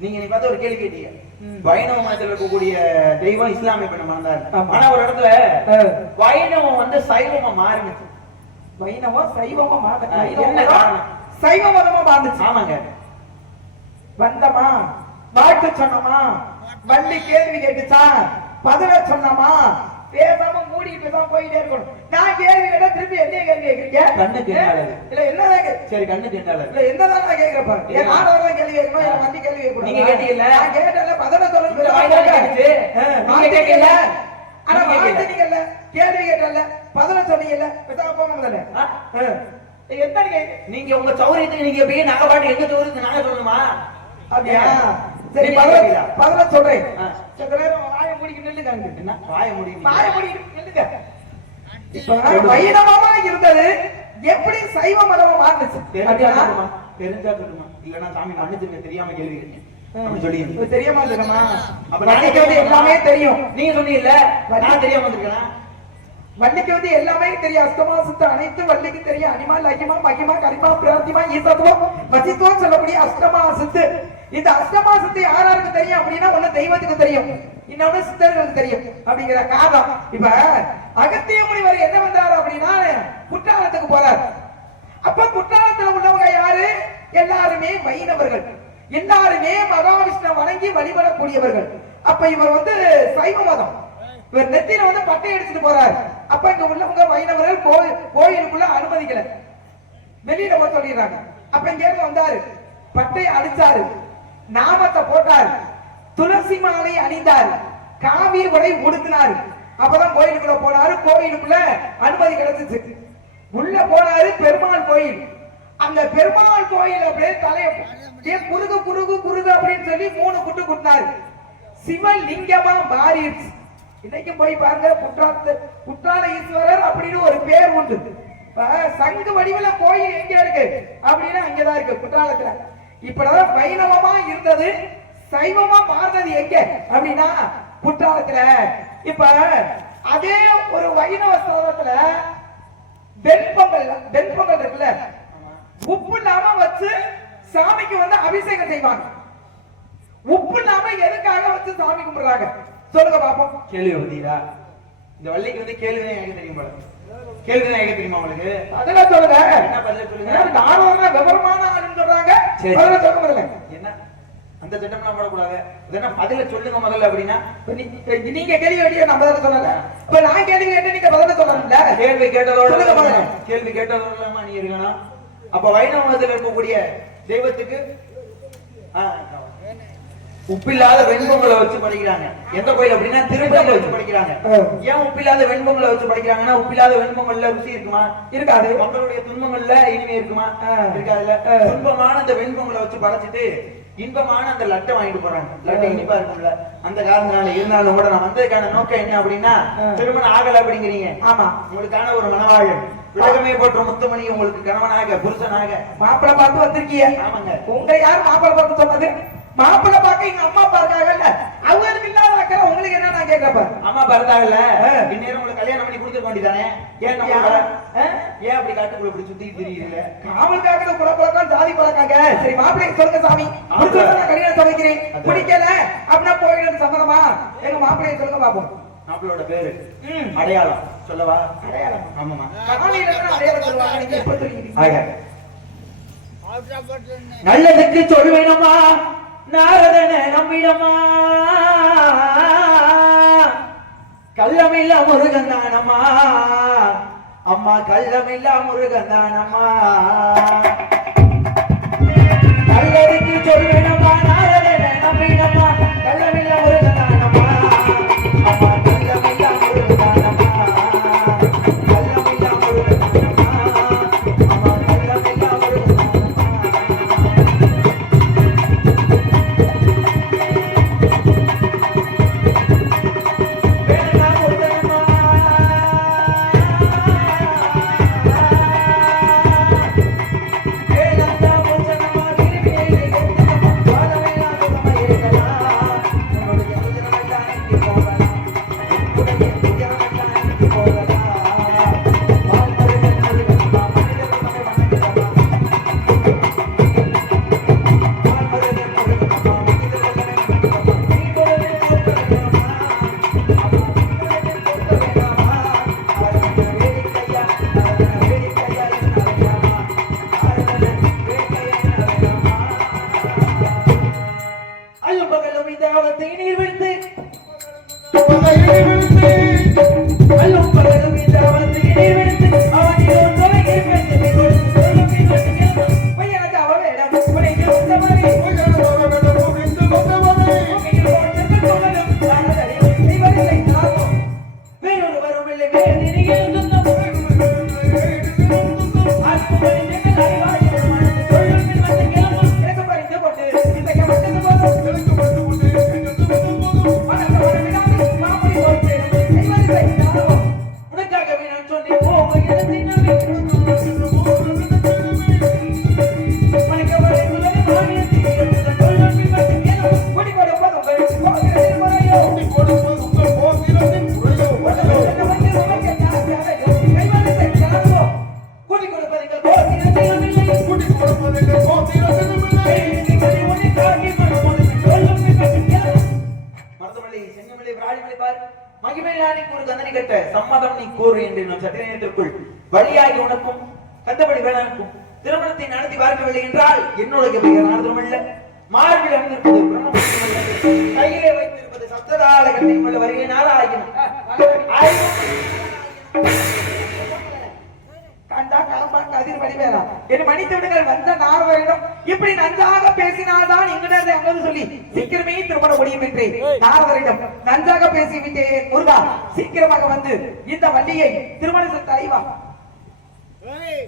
நீங்க நீ பார்த்த ஒரு கேள்வி கேட்டீங்க. வைணவ மதத்தில் இருக்கக்கூடிய தெய்வம் இஸ்லாமிய பெண்ணை மறந்தாரு. ஆனா ஒரு இடத்துல வைணவம் வந்து சைவமா மாறினுச்சு. வைணவம் சைவமா என்ன காரணம்? சைவ மதமா மாறுச்சு. ஆமாங்க. வந்தமா, வாழ்த்து சொன்னமா, வண்டி கேள்வி கேட்டுச்சா, பதில சொன்னமா, பேசாம மூடிட்டு பேசாம போயிட்டே இருக்கணும். நான் கேள்வி கேட்டா திருப்பி என்ன கேள்வி கேட்கறீங்க? கண்ணு கேட்டாளு இல்ல என்னதான் சரி, கண்ணு கேட்டாளு இல்ல என்னதான் நான் கேக்குறப்ப ஏன் நானும் கேள்வி கேட்கணும், இல்ல வண்டி கேள்வி கேட்கணும். நீங்க கேட்டீங்கல்ல, நான் கேட்டல பதில சொல்லுங்க. நீங்க கேட்கல, ஆனா வாழ்த்துனீங்கல்ல, கேள்வி கேட்டல, பதில சொன்னீங்கல்ல, பேசாம போங்க தானே. என்ன நீங்க உங்க சௌரியத்துக்கு நீங்க போய் நாங்க பாட்டு எங்க சௌரியத்துக்கு நாங்க சொல்லணுமா? அப்படியா? சரி, பதில சொல்றேன். சில நேரம் வாயை மூடிக்கிட்டு நில்லுங்க. என்ன வாயை மூடி நில்லுங்க. இப்ப வைணவமா இருந்தது எப்படி சைவ மதமா மாறுச்சு? தெரிஞ்சா சொல்லுமா, இல்லன்னா சாமி மன்னிச்சிருங்க தெரியாம கேள்வி கேட்டேன் சொல்லி தெரியாம இருக்கமா? அப்ப வண்டிக்கு வந்து எல்லாமே தெரியும். நீங்க சொன்னீங்கல்ல, நான் தெரியாம வந்திருக்கேன். வள்ளிக்கு வந்து எல்லாமே தெரியும். அஷ்டமா சித்த அனைத்து வள்ளிக்கு தெரியும். அனிமா லகிமா மகிமா கரிமா பிரார்த்திமா ஈசத்துவம் வசித்துவம் சொல்லக்கூடிய அஷ்டமா சித்து. இந்த அஷ்டமா சித்து யாராருக்கு தெரியும் அப்படின்னா, ஒண்ணு தெய்வத்துக்கு தெரியும், இன்னொன்னு சித்தர்களுக்கு தெரியும். அப்படிங்கிற காரணம். இப்ப அகத்திய முனிவர் என்ன பண்றாரு அப்படின்னா, குற்றாலத்துக்கு போறாரு. அப்ப குற்றாலத்துல உள்ளவங்க யாரு? எல்லாருமே வைணவர்கள், எல்லாருமே மகாவிஷ்ணு வணங்கி வழிபடக்கூடியவர்கள். அப்ப இவர் வந்து சைவ மதம். இவர் நெத்தியில வந்து பட்டை அடிச்சுட்டு போறாரு. அப்ப இங்க உள்ளவங்க வைணவர்கள் கோயிலுக்குள்ள அனுமதிக்கல, வெளியில போய் சொல்லிடுறாங்க. அப்ப இங்க வந்தாரு, பட்டை அடிச்சாரு, நாமத்தை போட்டாரு, துளசி மாலை அணிந்தாரு, காவி உடை உடுத்தினாரு. அப்பதான் கோயிலுக்குள்ள போனாரு. கோயிலுக்குள்ள அனுமதி கிடைச்சிச்சு. உள்ள போனாரு, பெருமாள் கோயில். அந்த பெருமாள் கோயில் அப்படியே தலைய குறுகு குறுகு குறுகு அப்படின்னு சொல்லி 3 குட்டு குட்டினாரு. சிவலிங்கமா மாறிடுச்சு. இன்னைக்கு போய் பாருங்க, குற்றால ஈஸ்வரர் அப்படின்னு ஒரு பேர் உண்டு. சங்கு வடிவில கோயில் எங்க இருக்கு அப்படின்னா அங்கதான் இருக்கு, குற்றாலத்துல. இப்பதான் வைணவமா இருந்தது சைவமா மாறினது எங்க அப்படின்னா குற்றாலத்துல. இப்ப அதே ஒரு வைணவ ஸ்தலத்துல வெண்பொங்கல் இருக்குல்ல, உப்பு இல்லாம வச்சு சாமிக்கு வந்து அபிஷேகம் செய்வாங்க. உப்பு இல்லாம எதுக்காக வச்சு சாமி கும்பிடுறாங்க சொல்லுங்க பாப்போம். கேள்வி வந்தீரா? இந்த வள்ளிக்கு வந்து கேள்வி எனக்கு தெரியும் போல. கேள்வி எனக்கு தெரியுமா உங்களுக்கு? அதெல்லாம் சொல்லுங்க. என்ன பதில் சொல்லுங்க. நானும் விவரமான ஆளுன்னு சொல்றாங்க. பதில சொல்ல முதல்ல. என்ன அந்த சட்டம்லாம் போடக்கூடாது. என்ன பதில சொல்லுங்க முதல்ல அப்படின்னா நீங்க கேள்வி கேட்டீங்க, நான் பதில சொல்லல. இப்ப நான் கேள்வி கேட்டு நீங்க பதில சொல்லணும்ல. கேள்வி கேட்டதோட சொல்லுங்க முதல்ல. கேள்வி கேட்டதோட இல்லாம நீ இருக்கணும். அப்ப வைணவ மதத்தில் இருக்கக்கூடிய தெய்வத்துக்கு உப்பில்லாத வெண்பொங்கலை வச்சு படைக்கிறாங்க. எந்த கோயில் அப்படின்னா திருப்பதியில வச்சு படைக்கிறாங்க. ஏன் உப்பில்லாத வெண்பொங்கலை வச்சு படைக்கிறாங்கன்னா, உப்பில்லாத வெண்பொங்கல்ல ருசி இருக்குமா? இருக்காது. மக்களுடைய துன்பங்கள்ல இனிமே இருக்குமா? இருக்காதுல்ல. துன்பமான அந்த வெண்பொங்கலை வச்சு படைச்சிட்டு இன்பமான அந்த லட்டை வாங்கிட்டு போறாங்க. லட்டை இனிப்பா இருக்கும்ல, அந்த காரணத்தினால. இருந்தாலும் கூட நான் வந்ததுக்கான நோக்கம் என்ன அப்படின்னா, திருமணம் ஆகல அப்படிங்கிறீங்க. ஆமா, உங்களுக்கான ஒரு மனவாழ் உலகமே போன்ற முத்துமணி உங்களுக்கு கணவனாக புருஷனாக மாப்பிள்ளை பார்த்து வந்திருக்கீங்க. ஆமாங்க. உங்க யார் மாப்பிள்ளை பார்த்து சொன்னது? மாப்பிள்ளை பார்க்க எங்க அம்மா அப்பா இருக்காங்கல்ல, அவங்களுக்கு இல்லாத அக்கறை உங்களுக்கு என்ன? நான் கேட்கப்ப அம்மா அப்பா இருந்தாங்கல்ல, இந்நேரம் உங்களுக்கு கல்யாணம் பண்ணி கொடுத்துருக்க வேண்டியதானே? ஏன் அப்படி காட்டுக்குள்ள இப்படி சுத்தி திரியுதுல? காவல் காக்கிற குலப்பழக்கம் ஜாதி பழக்காங்க. சரி மாப்பிள்ளைக்கு சொல்லுங்க சாமி, கல்யாணம் சொல்லிக்கிறேன். பிடிக்கல அப்படின்னா போயிடுறது சம்மதமா? எங்க மாப்பிள்ளையை சொல்லுங்க பாப்போம். மாப்பிளோட பேரு அடையாளம் சொல்லவா? அடையாளம். ஆமாமா, காலையில அடையாளம் சொல்லுவாங்க. நீங்க எப்ப சொல்லிக்கிறீங்க? நல்லதுக்கு சொல்வேணுமா, நாரதன நம்பிடமா, கள்ளமில்லா முருகன் தானம்மா அம்மா, கள்ளமில்லா முருகன் தானம்மா. நல்லதுக்கு சொல்வேணுமா, நாரதன நம்பிடமா, கள்ளமில்லா முருகன் தானம்மா அம்மா, கள்ளமில்லா முருகன் தானம்மா, கள்ளமில்லா முருகன் தானம்மா அம்மா, கள்ளமில்லா முருகன் தானம்மா. சம்மதம் நீ கூறு என்று நான் சற்று நேரத்திற்குள் வழியாகி உனக்கும் கந்தபடி வேளாண்க்கும் திருமணத்தை நடத்தி பார்க்கவில்லை என்றால் என்னுடைய பெயர் நாரதமல்ல, மார்பில் அணிந்திருப்பது பிரம்மபுத்திரமல்ல, கையிலே வைத்திருப்பது சப்ததாள கண்ணிமல்ல, வருகை நாராயணன். கண்டா காம்பாங்க அதிர் வடிவேலா என்று மன்னித்து விடுங்கள். வந்த நாரதரிடம் இப்படி நன்றாக பேசினால்தான் எங்கடது அங்கது சொல்லி சீக்கிரமே திருமணம் முடியும் என்று நாரதரிடம் நன்றாக பேசிவிட்டேன். முருகா, சீக்கிரமாக வந்து இந்த வள்ளியை திருமணம் தலைவா. Hey.